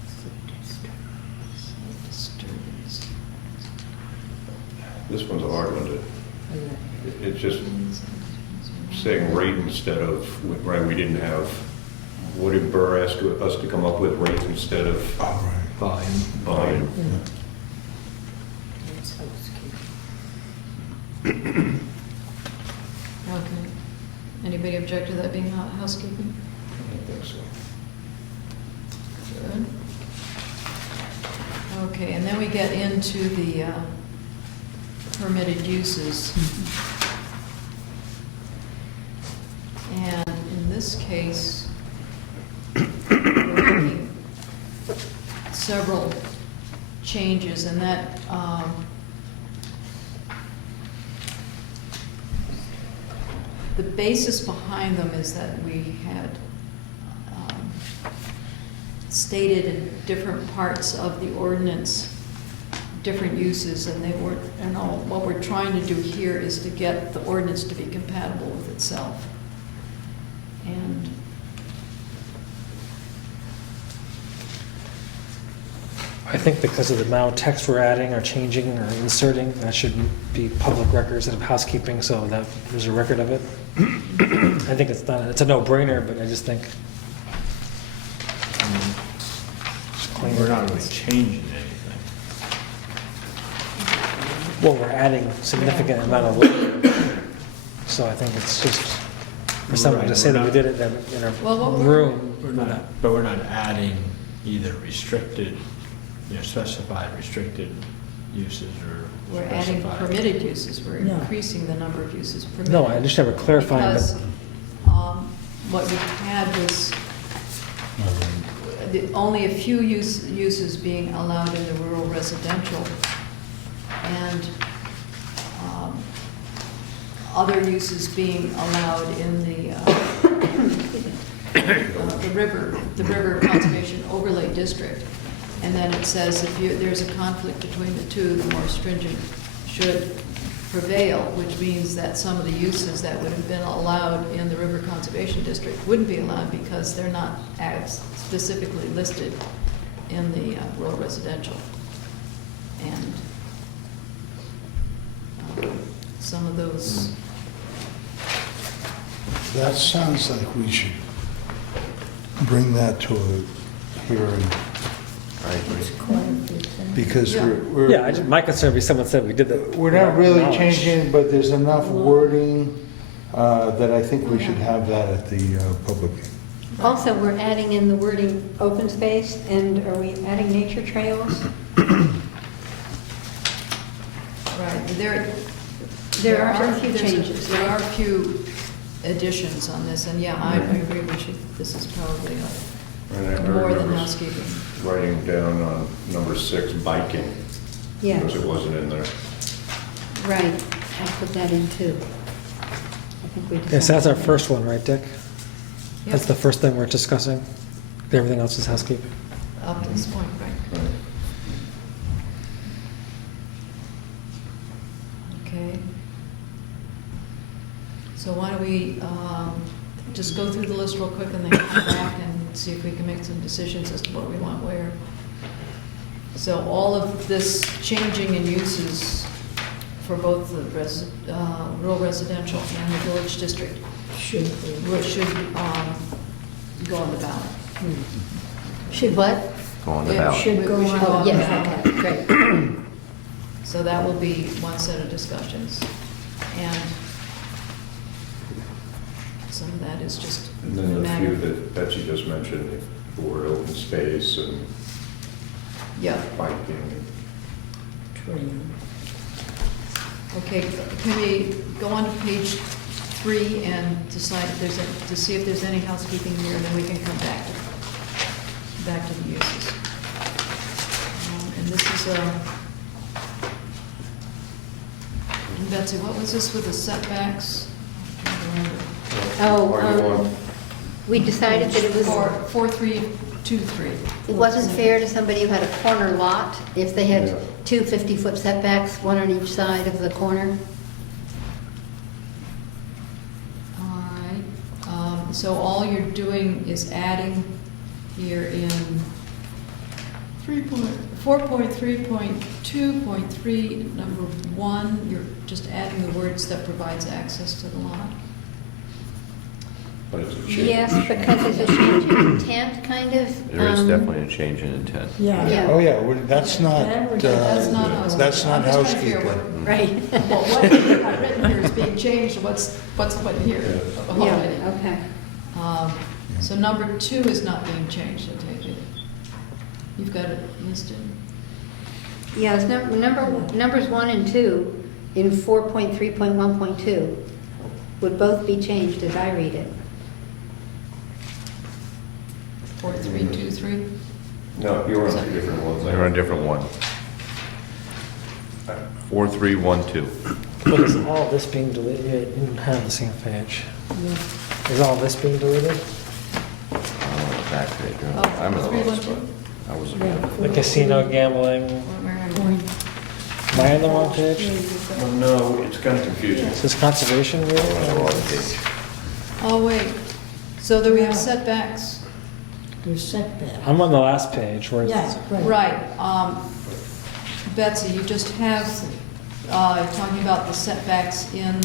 Site disturbance. This one's a hard one to, it's just saying rate instead of, right, we didn't have, what did Burr ask us to come up with, rate instead of All right. Volume. volume? Anybody object to that being housekeeping? I think so. Good. Okay, and then we get into the permitted uses. And in this case, we're making several changes, and that the basis behind them is that we had stated in different parts of the ordinance different uses, and they weren't, and all, what we're trying to do here is to get the ordinance to be compatible with itself. And I think because of the amount of text we're adding or changing or inserting, that should be public record instead of housekeeping, so that there's a record of it. I think it's a no-brainer, but I just think. Just clean We're it not up. really changing anything. Well, we're adding significant amount of labor. So I think it's just, for someone to Right, say that we we're did it in a Well, what we're- room. But we're not adding either restricted, specified restricted uses or we're adding specified- permitted uses, we're No. increasing the number of uses permitted. No, I understand, we're clarifying, Because but what we had was only a few uses being allowed in the rural residential, and other uses being allowed in the river conservation overlay district. And then it says if there's a conflict between the two, the more stringent should prevail, which means that some of the uses that would have been allowed in the river conservation district wouldn't be allowed because they're not as specifically listed in the rural residential. And some of those, That sounds like we should bring that to a hearing, I agree. because Yeah. we're. yeah, my concern would be someone said we did that. We're not really without knowledge. changing, but there's enough wording that I think we should have that at the public. Also, we're adding in the wording open space, and are we adding nature trails? right, there There are a few there's changes, There right? are a few additions on this, and yeah, I agree, this is probably And I more than remember housekeeping. writing down on number 6, biking, Yeah, because it wasn't in there. right. I'll put that in too. I think we Okay, so that's our decided. first one, right, Dick? That's Yep. the first thing we're discussing? Everything else is housekeeping? Up to this point, right. Okay. So why don't we just go through the list real quick and then come back and see if we can make some decisions as to what we want where. So all of this changing in uses for both the rural residential and the village district should go on the ballot. Should what? Go on the It ballot. should go we should on. on the Yes, ballot. okay, great. So that will be one set of discussions. And some of that is just a And then the matter. few that Betsy just mentioned, the word open space and Yeah, biking. okay, can we go on to page 3 and decide if there's, to see if there's any housekeeping here, and then we can come back to the uses. And this is Betsy, what was this with the setbacks? I can't remember. Oh, Or you want- we decided that it was, 4323. it wasn't fair to somebody who had a corner lot if they Yeah. had two 50-foot setbacks, one on each side of the corner. All right, so all you're doing is adding here in 4.3.2.3, number 1, you're just adding the words that provides access to the lot. But it's a change. Yes, because it's a change in intent, kind of. There is definitely a change in intent. Yeah. Yeah. Oh, yeah, that's not, That's not housekeeping. that's not I'm just trying to figure housekeeping. Right. Well, what I've written here is being changed, what's what here? already. Yeah, okay. So number 2 is not being changed, I take it. You've got it listed. Yes, numbers 1 and 2 in 4.3.1.2 would both be changed as I read it. 4323? No, you're on two different ones. They're on a different one. 4312. But is all this being deleted? Yeah, you didn't have the same page. Is all this being deleted? Back page. Oh, I'm in the wrong 312? spot. I was looking at The casino gambling. Where am Am I on the wrong page? Well, no, it's kind of confusing. Is this conservation the wrong really? page. Oh, wait. So do we have setbacks? There's setback. I'm on the last page where it's. Yeah, right. Right. Betsy, you just have, talking about the setbacks in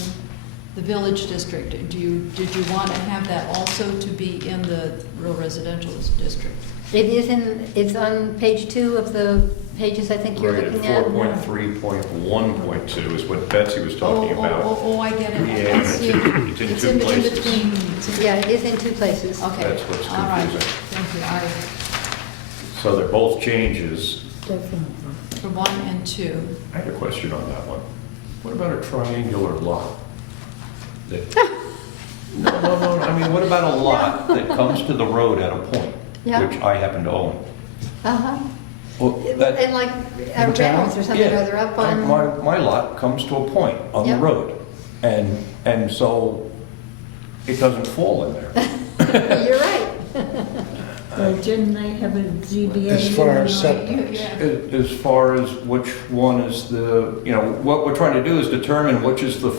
the village district. Did you want to have that also to be in the rural residential district? It's on page 2 of the pages I think you're Right, looking at. 4.3.1.2 is what Betsy was talking about. Oh, I get it. Yeah, I see it. it's in two places. between. It's in- Yeah, it is in 2 places. Okay. That's what's All right. confusing. Thank you. So they're both changes. Definitely. For 1 and 2. I had a question on that one. What about a triangular lot? That- No, I mean, what about a lot that comes to the road at a point, Yeah. which I happen to own? Uh-huh. Well, that- And like In town? Reynolds or something or other up on. My lot comes to a point on the Yeah. road, and so it doesn't fall in there. You're right. Well, didn't they have a ZBA? As far as hearing? setbacks. As far as which one is what we're trying to do is determine which is the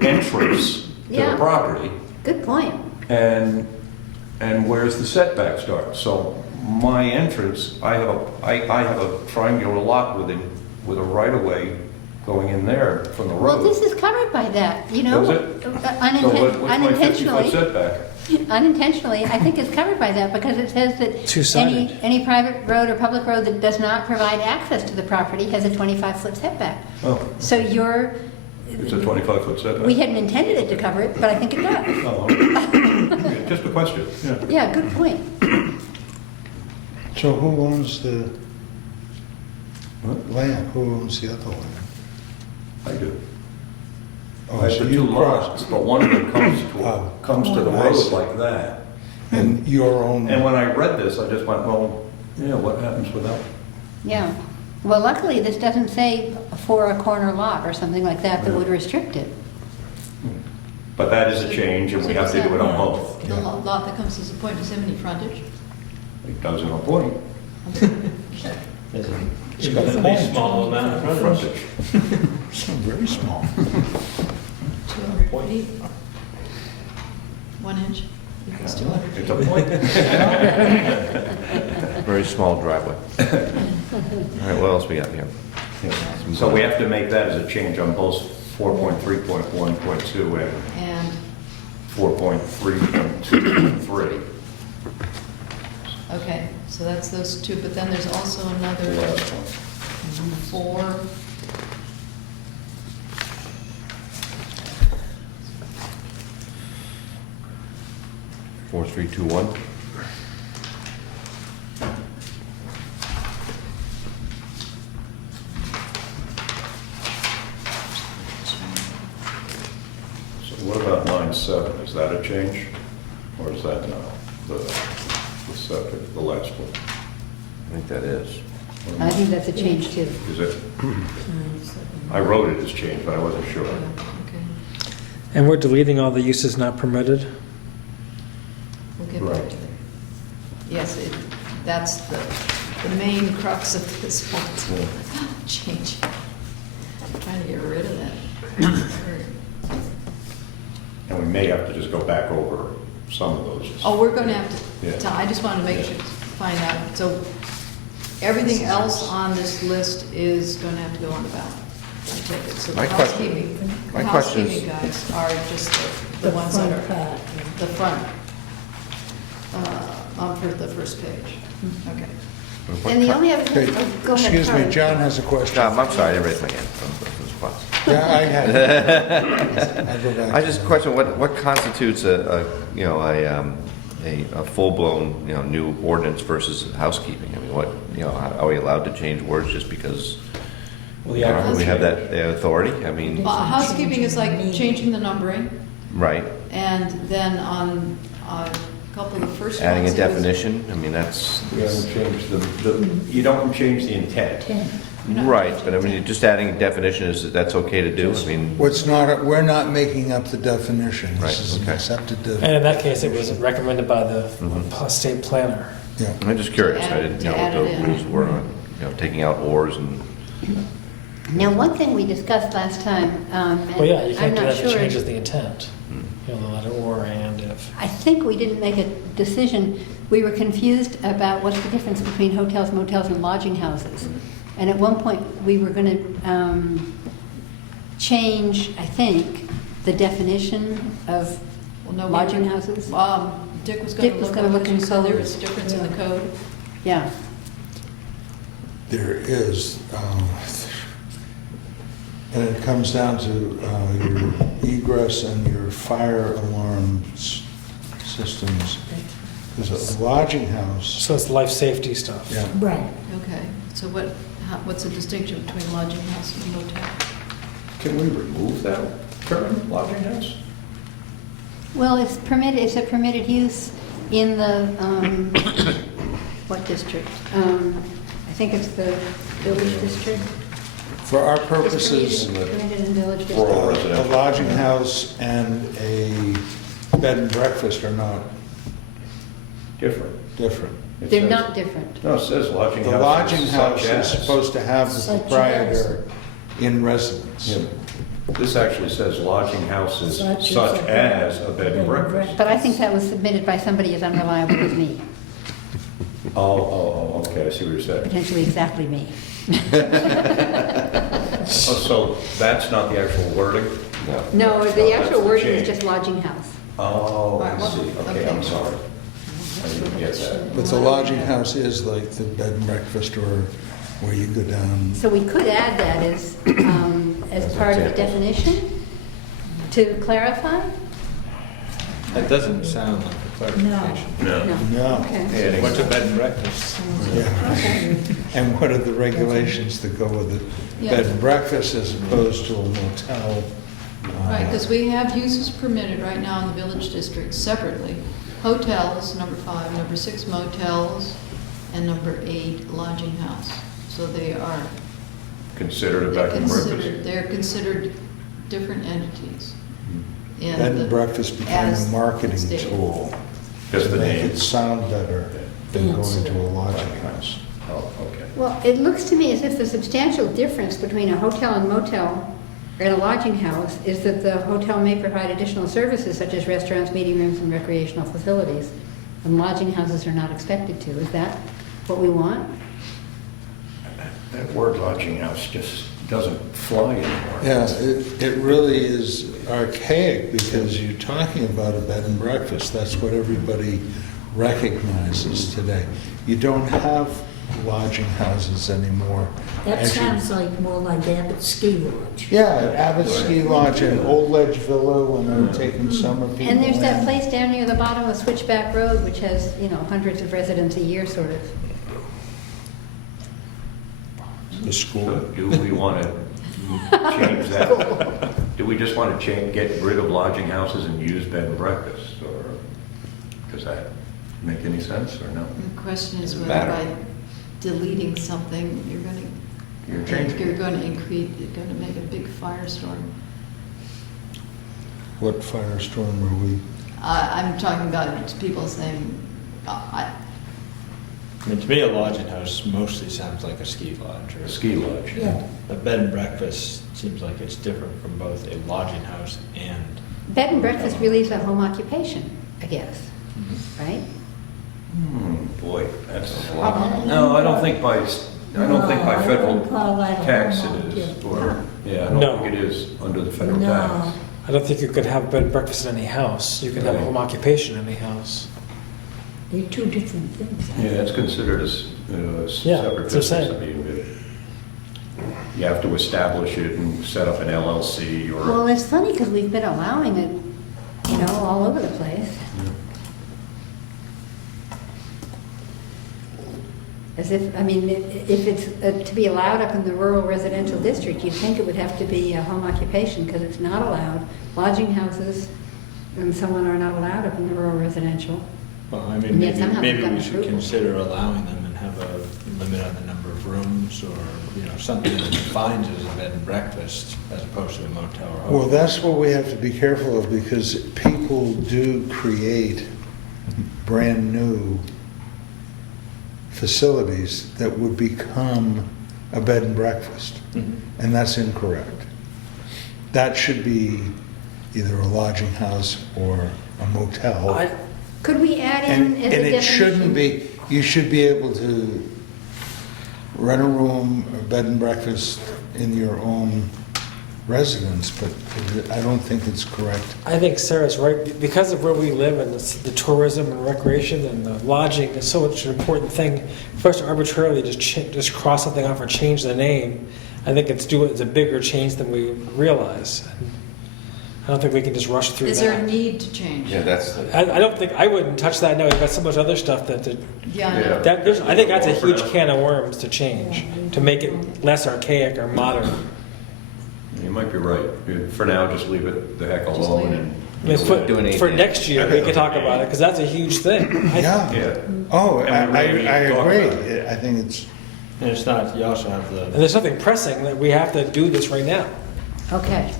entrance to Yeah. the property Good point. and where's the setback start. So my entrance, I have a triangular lot with a right-of-way going in there from the Well, road. this is covered by that, you know? Does it? So what's my 50-foot Unintentionally. setback? Unintentionally, I think it's covered by that because it says that Two-sided. any private road or public road that does not provide access to the property has a 25-foot setback. Oh, So it's a 25-foot setback. we hadn't intended it to cover it, but I think it does. Oh, okay. Just a question, yeah. Yeah, good point. So who owns the land? Who owns the other land? I do. Oh, I have so the you two lots, but one of them Oh. comes to the I road see. like that. And your own. And when I read this, I just went, well, yeah, what happens with that? Yeah. Well, luckily, this doesn't say for a corner lot or something like that that would restrict it. But that is a change, and we have to do it on both. The lot that comes as a point, does it have any frontage? It does in a point, There's a It's got a relatively point. small amount of frontage. frontage. It's not very small. 200 feet? 1 inch? It's 200 feet. It's a point. Very small driveway. All right, what else we got here? So we have to make that as a change on both 4.3.1.2 and And, 4.3.2.3. okay, so that's those 2, but then there's also another 4. Four, three, two, one. So what about 9.7? Is that a change? Or is that no? The subject, the last one? I think that is. I think that's a change too. Is it? I wrote it as change, but I wasn't sure. Okay, And we're deleting all the uses not permitted? we'll get back Right. to that. Yes, that's the main crux of this one. Change. I'm trying to get rid of that. And we may have to just go back over some of those. Oh, we're going to have Yeah. to, I just wanted to make sure, find out. So everything else on this list is going to have to go on the ballot. take it. So the My question- housekeeping, my the question is- housekeeping guys are just the ones that front are part. the front, on the first page. Okay. And the only other thing, Okay, go ahead, excuse me, sorry. John has a question. I'm sorry, I didn't raise my hand from the spot. Yeah, I had it. I'll go back I to just that. question, what constitutes a full-blown, new ordinance versus housekeeping? I mean, are we allowed to change words just because we have that authority? I mean, Housekeeping is like changing the numbering, right, and then on a couple of the first ones. adding a it was- definition, I mean, that's, You haven't changed you don't change the intent. 10. You're not right, changing but I mean, intent. just adding a definition, that's okay to do? I mean, We're not making up the definition. Right, This is an okay. accepted And definition. in that case, it was recommended by the state planner. Yeah. I'm just curious, I didn't know To what add it the in. rules were on, taking out ors and, Now, one thing we discussed last time, and Well, yeah, you I'm can't do not that if it sure. changes the intent. The letter or and if. I think we didn't make a decision. We were confused about what's the difference between hotels, motels, and lodging houses. And at one point, we were going to change, I think, the definition of Well, no, we lodging were- houses. Dick was Dick going was to gonna look look up, in and so there code. was a difference in the code. Yeah. There is, and it comes down to your egress and your fire alarm systems. There's a lodging house. So it's life safety stuff. Yeah. Right. Okay, so what's the distinction between lodging house and motel? Can we remove that term, lodging house? Well, it's a permitted use in the, what district? I think it's the village district. For our It's purposes, permitted in village Rural district. a lodging house and a bed and breakfast are not Different. different. It They're says- not different. No, it says lodging house. The lodging is house such is as. supposed to have the Such proprietor in residence. Yeah. This actually says lodging house is Such such as as a bed and breakfast. But I think that was submitted by somebody as unreliable as me, Oh, okay, I see what you're saying. potentially exactly me. Oh, so that's not the actual wording? No, That's the actual the wording is change. just lodging house. Oh, I Right, well, see, okay, I'm sorry. I didn't get that. But the lodging house is like the bed and breakfast or where you go down. So we could add that as part of the definition to clarify? That doesn't sound like a clarification. No. No. Okay. Adding- What's a bed and breakfast? Yeah. And what are the regulations that go with it? Yeah. Bed and breakfast as opposed to a motel. Right, because we have uses permitted right now in the village district separately. Hotels, number 5, number 6 motels, and number 8 lodging house. So they are, Considered a they're bed and breakfast? considered different entities. in Bed the- and breakfast became as a marketing stated. tool Just to the make name. it sound better than going to a lodging house. Oh, okay. Well, it looks to me as if the substantial difference between a hotel and motel and a lodging house is that the hotel may provide additional services such as restaurants, meeting rooms, and recreational facilities, and lodging houses are not expected to. Is that what we want? That word lodging house just doesn't fly anymore. Yeah, it really is archaic because you're talking about a bed and breakfast. That's what everybody recognizes today. You don't have lodging houses anymore. That As you- sounds like more like Abbott Ski Lodge. Yeah, Abbott Ski Lodge and Old Ledge Villa when they were taking summer people And there's that in. place down near the bottom of Switchback Road, which has, hundreds of residents a year, sort of. The So school. do we want to change that? Do we just want to get rid of lodging houses and use bed and breakfast? Or does that make any sense or no? The question is Doesn't whether matter. by deleting something, you're going You're to, changing. you're going to make a big firestorm. What firestorm are we? I'm talking about people saying, I mean, to me, a lodging house mostly sounds like a ski lodge or A ski lodge? Yeah. a bed and breakfast seems like it's different from both a lodging house and. Bed and breakfast really is a home occupation, I guess, right? Boy, that's a lot. No, I don't think by I don't think by No, I federal wouldn't call that a tax home it is, occup- or, yeah, I No. don't think it is under the federal No. tax. I don't think you could have bed and breakfast in any house. You can have a Right. home occupation in any house. They're two different things. Yeah, it's considered a Yeah, separate that's what I'm business. I mean, you have to establish it and set up an LLC or. Well, it's funny because we've been allowing it, you know, all over the place. As if, I mean, if it's to be allowed up in the rural residential district, you'd think it would have to be a home occupation because it's not allowed. Lodging houses and so on are not allowed up in the rural residential. Well, I mean, And yet somehow maybe they've we got should approval. consider allowing them and have a limit on the number of rooms or, you know, something that defines as a bed and breakfast as opposed to a motel or hotel. Well, that's what we have to be careful of, because people do create brand-new facilities that would become a bed and breakfast, Mhm. and that's incorrect. That should be either a lodging house or a motel. Could we add And in as a it shouldn't definition? be, you should be able to rent a room, a bed and breakfast in your own residence, but I don't think it's correct. I think Sarah's right, because of where we live and the tourism and recreation and the lodging is so much an important thing. For us to arbitrarily just cross something off or change the name, I think it's a bigger change than we realize. I don't think we can just rush through Is there a that. need to change? Yeah, that's, I don't think, I wouldn't touch that now, we've got so much other stuff that, Yeah, I know. Yeah. I think that's a huge can of worms to change, to make it less archaic or modern. You might be right. For now, just leave it the heck Just alone leave it. and. I mean, Doing for anything. next year, we can talk about it, because that's a huge thing. Yeah. Yeah. Oh, And we really I talk agree. about it. I think it's, And it's not, you also have And the, there's nothing pressing that we have to do this right now. Okay.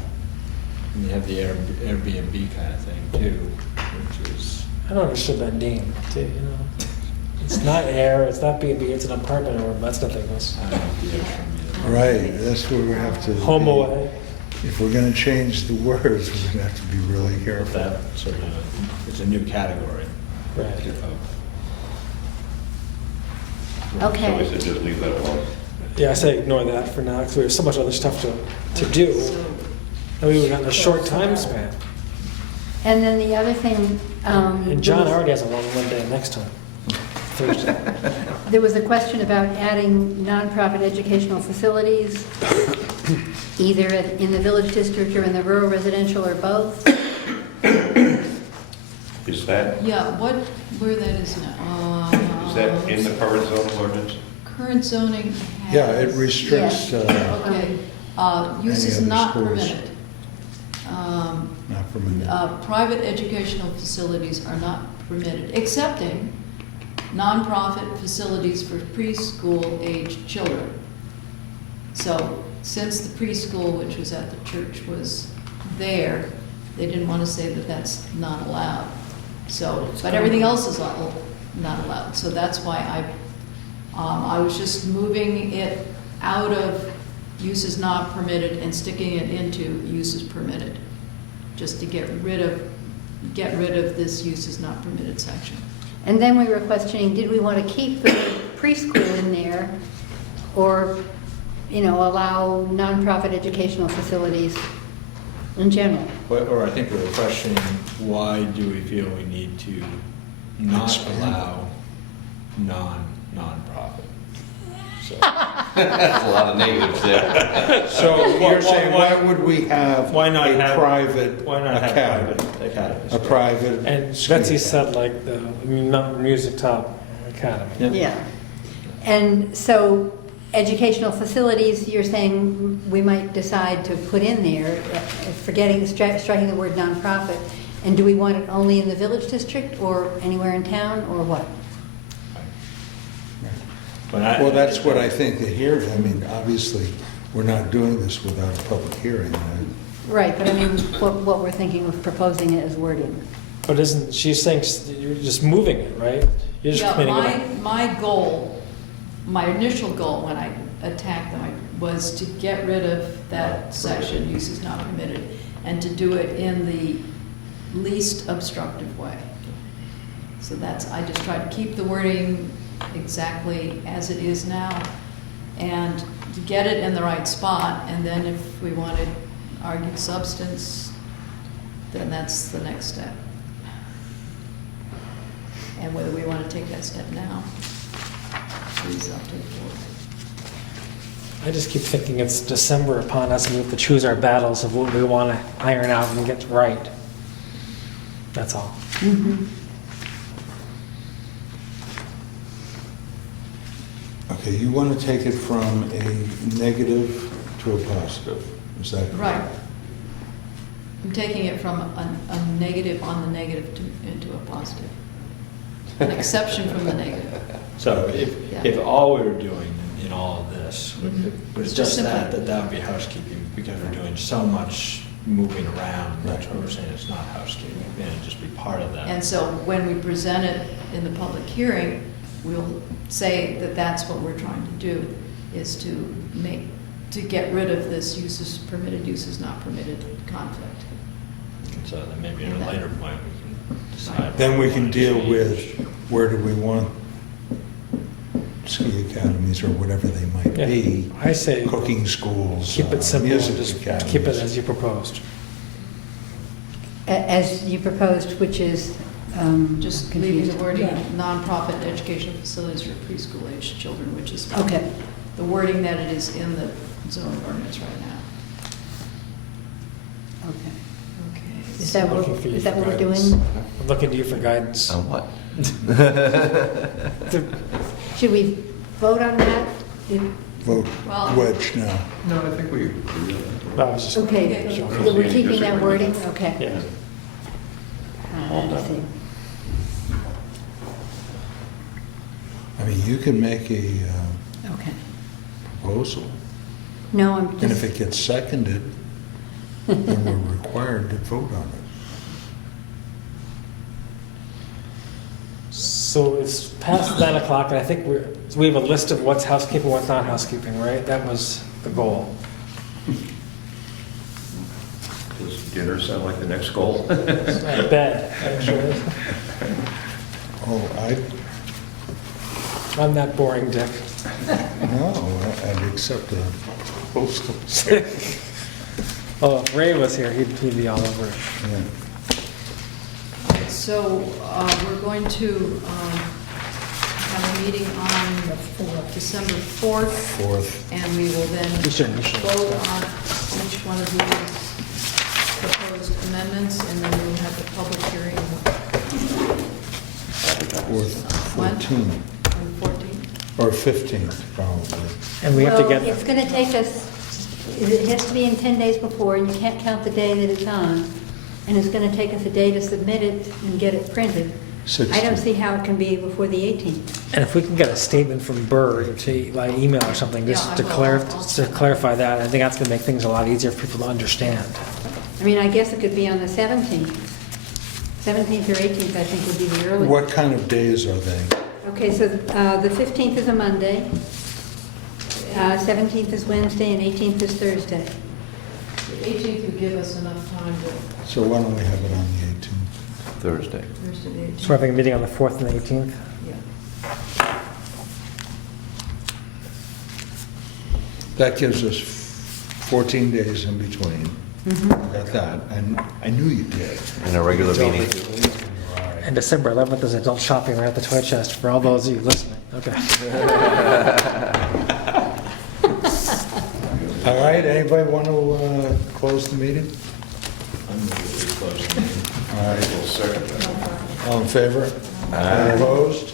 you have the Airbnb kind of thing too, which is, I don't understand that name, too, you know. It's not air, it's not B&B, it's an apartment, or that's nothing else. I don't know, the Airbnb. right, that's where we have to. Home be- away. If we're gonna change the words, we're gonna have to be really careful. That sort of, it's a new category. Right. So Okay. we said just leave that alone. Yeah, I say ignore that for now, because we have so much other stuff to do. And we've got a short time span. And then the other thing. And John already has a one day next time, Thursday. There was a question about adding nonprofit educational facilities, either in the village district or in the rural residential or both. Is that, Yeah, where that is now? is that in the current zoning ordinance? Current zoning has. Yeah, it restricts, Okay, use Any is other not schools? permitted. not permitted. Private educational facilities are not permitted, excepting nonprofit facilities for preschool-aged children. So, since the preschool, which was at the church, was there, they didn't want to say that that's not allowed. So, but everything else is not allowed. So that's why I was just moving it out of uses not permitted and sticking it into uses permitted, just to get rid of this uses not permitted section. And then we were questioning, did we want to keep the preschool in there or, you know, allow nonprofit educational facilities in general? Or I think we were questioning, why do we feel we need to not Expand. allow nonprofit? So, that's a lot of negatives there. So you're saying, why- why would we have Why not a have- private why not have academy? private academies? A private. And school Betsy academy. said like the Music Top Academy. Yep. Yeah. And so educational facilities, you're saying we might decide to put in there, striking the word nonprofit. And do we want it only in the village district or anywhere in town or what? But I- Well, that's what I think that here, I mean, obviously, we're not doing this without a public hearing. Right, but I mean, what we're thinking of proposing it as wording. But isn't, she's saying you're just moving it, right? You're just Yeah, cleaning it up. my goal, my initial goal when I attacked them was to get rid of that section, uses not permitted, and to do it in the least obstructive way. So I just try to keep the wording exactly as it is now. and to get it in the right spot, and then if we want to argue substance, then that's the next step. And whether we want to take that step now is up to the board. I just keep thinking it's December upon us and we have to choose our battles of what we want to iron out and get right. That's all. Okay, you want to take it from a negative to a positive, is that correct? Right. I'm taking it from a negative on the negative into a positive. An exception from the negative. So Yeah. if all we were doing in all of this was Just just simple. that would be housekeeping, because we're doing so much moving around, that's what we're saying, it's not housekeeping, and it'd just be part of that. And so when we present it in the public hearing, we'll say that that's what we're trying to do, is to get rid of this uses, permitted uses, not permitted conflict. So then maybe at a later point, we can decide. Then we what can wanna deal change. with where do we want ski academies or whatever they might Yeah. be, I say cooking schools, keep it simple and music just academies. keep it as you proposed. As you proposed, which is Just leaving the confused. wording Yeah. nonprofit educational facilities for preschool-aged children, which is Okay. the wording that it is in the zoning ordinance right now. Okay. Okay. Is that what, Looking for you is that for what we're guidance. doing? I'm looking to you for guidance. On what? Should we vote on that? If- Vote Well- wedge now. No, I think we agree on that. I was just, Okay, Okay. so we're keeping that wording? Okay. yeah. I see. I mean, you can make a Okay. proposal, No, I'm and if just, it gets seconded, then we're required to vote on it. So it's past 9 o'clock, and I think we have a list of what's housekeeping, what's not housekeeping, right? That was the goal. Does dinner sound like the next goal? Bed, actually. Oh, I'm that boring, Dick. no, I'd accept a postal. Oh, if Ray was here, he'd be all over it. Yeah. So we're going to have a meeting on December 4th, Fourth, and we will then You should. vote on each one of these proposed amendments, and then we'll have the public hearing fourth, When? 14th, on the 14th. or 15th, probably. And we have to well, get, it's going to take us, it has to be in 10 days before, and you can't count the day that it's on. And it's going to take us a day to submit it and get it printed. I don't 16th. see how it can be before the 18th. and if we can get a statement from Bird to, by email or something, just Yeah, to I will. to clarify that, I think that's gonna make things a lot easier for people to understand. I mean, I guess it could be on the 17th. 17th or 18th, I think, would be the earliest. What kind of days are they? Okay, so the 15th is a Monday, 17th is Wednesday, and 18th is Thursday. The 18th would give us enough time to, So why don't we have it on the 18th? Thursday. Thursday the 18th. So we're having a meeting on the 4th and the 18th? Yeah. That gives us 14 days in between. Got that, and I knew you did. And a regular Tell meeting. me the reason why. And December 11th is adult shopping right at the toy chest for all those of you listening. Okay. All right, anybody want to close the meeting? I'm going to close the meeting. All right. All in favor? Opposed?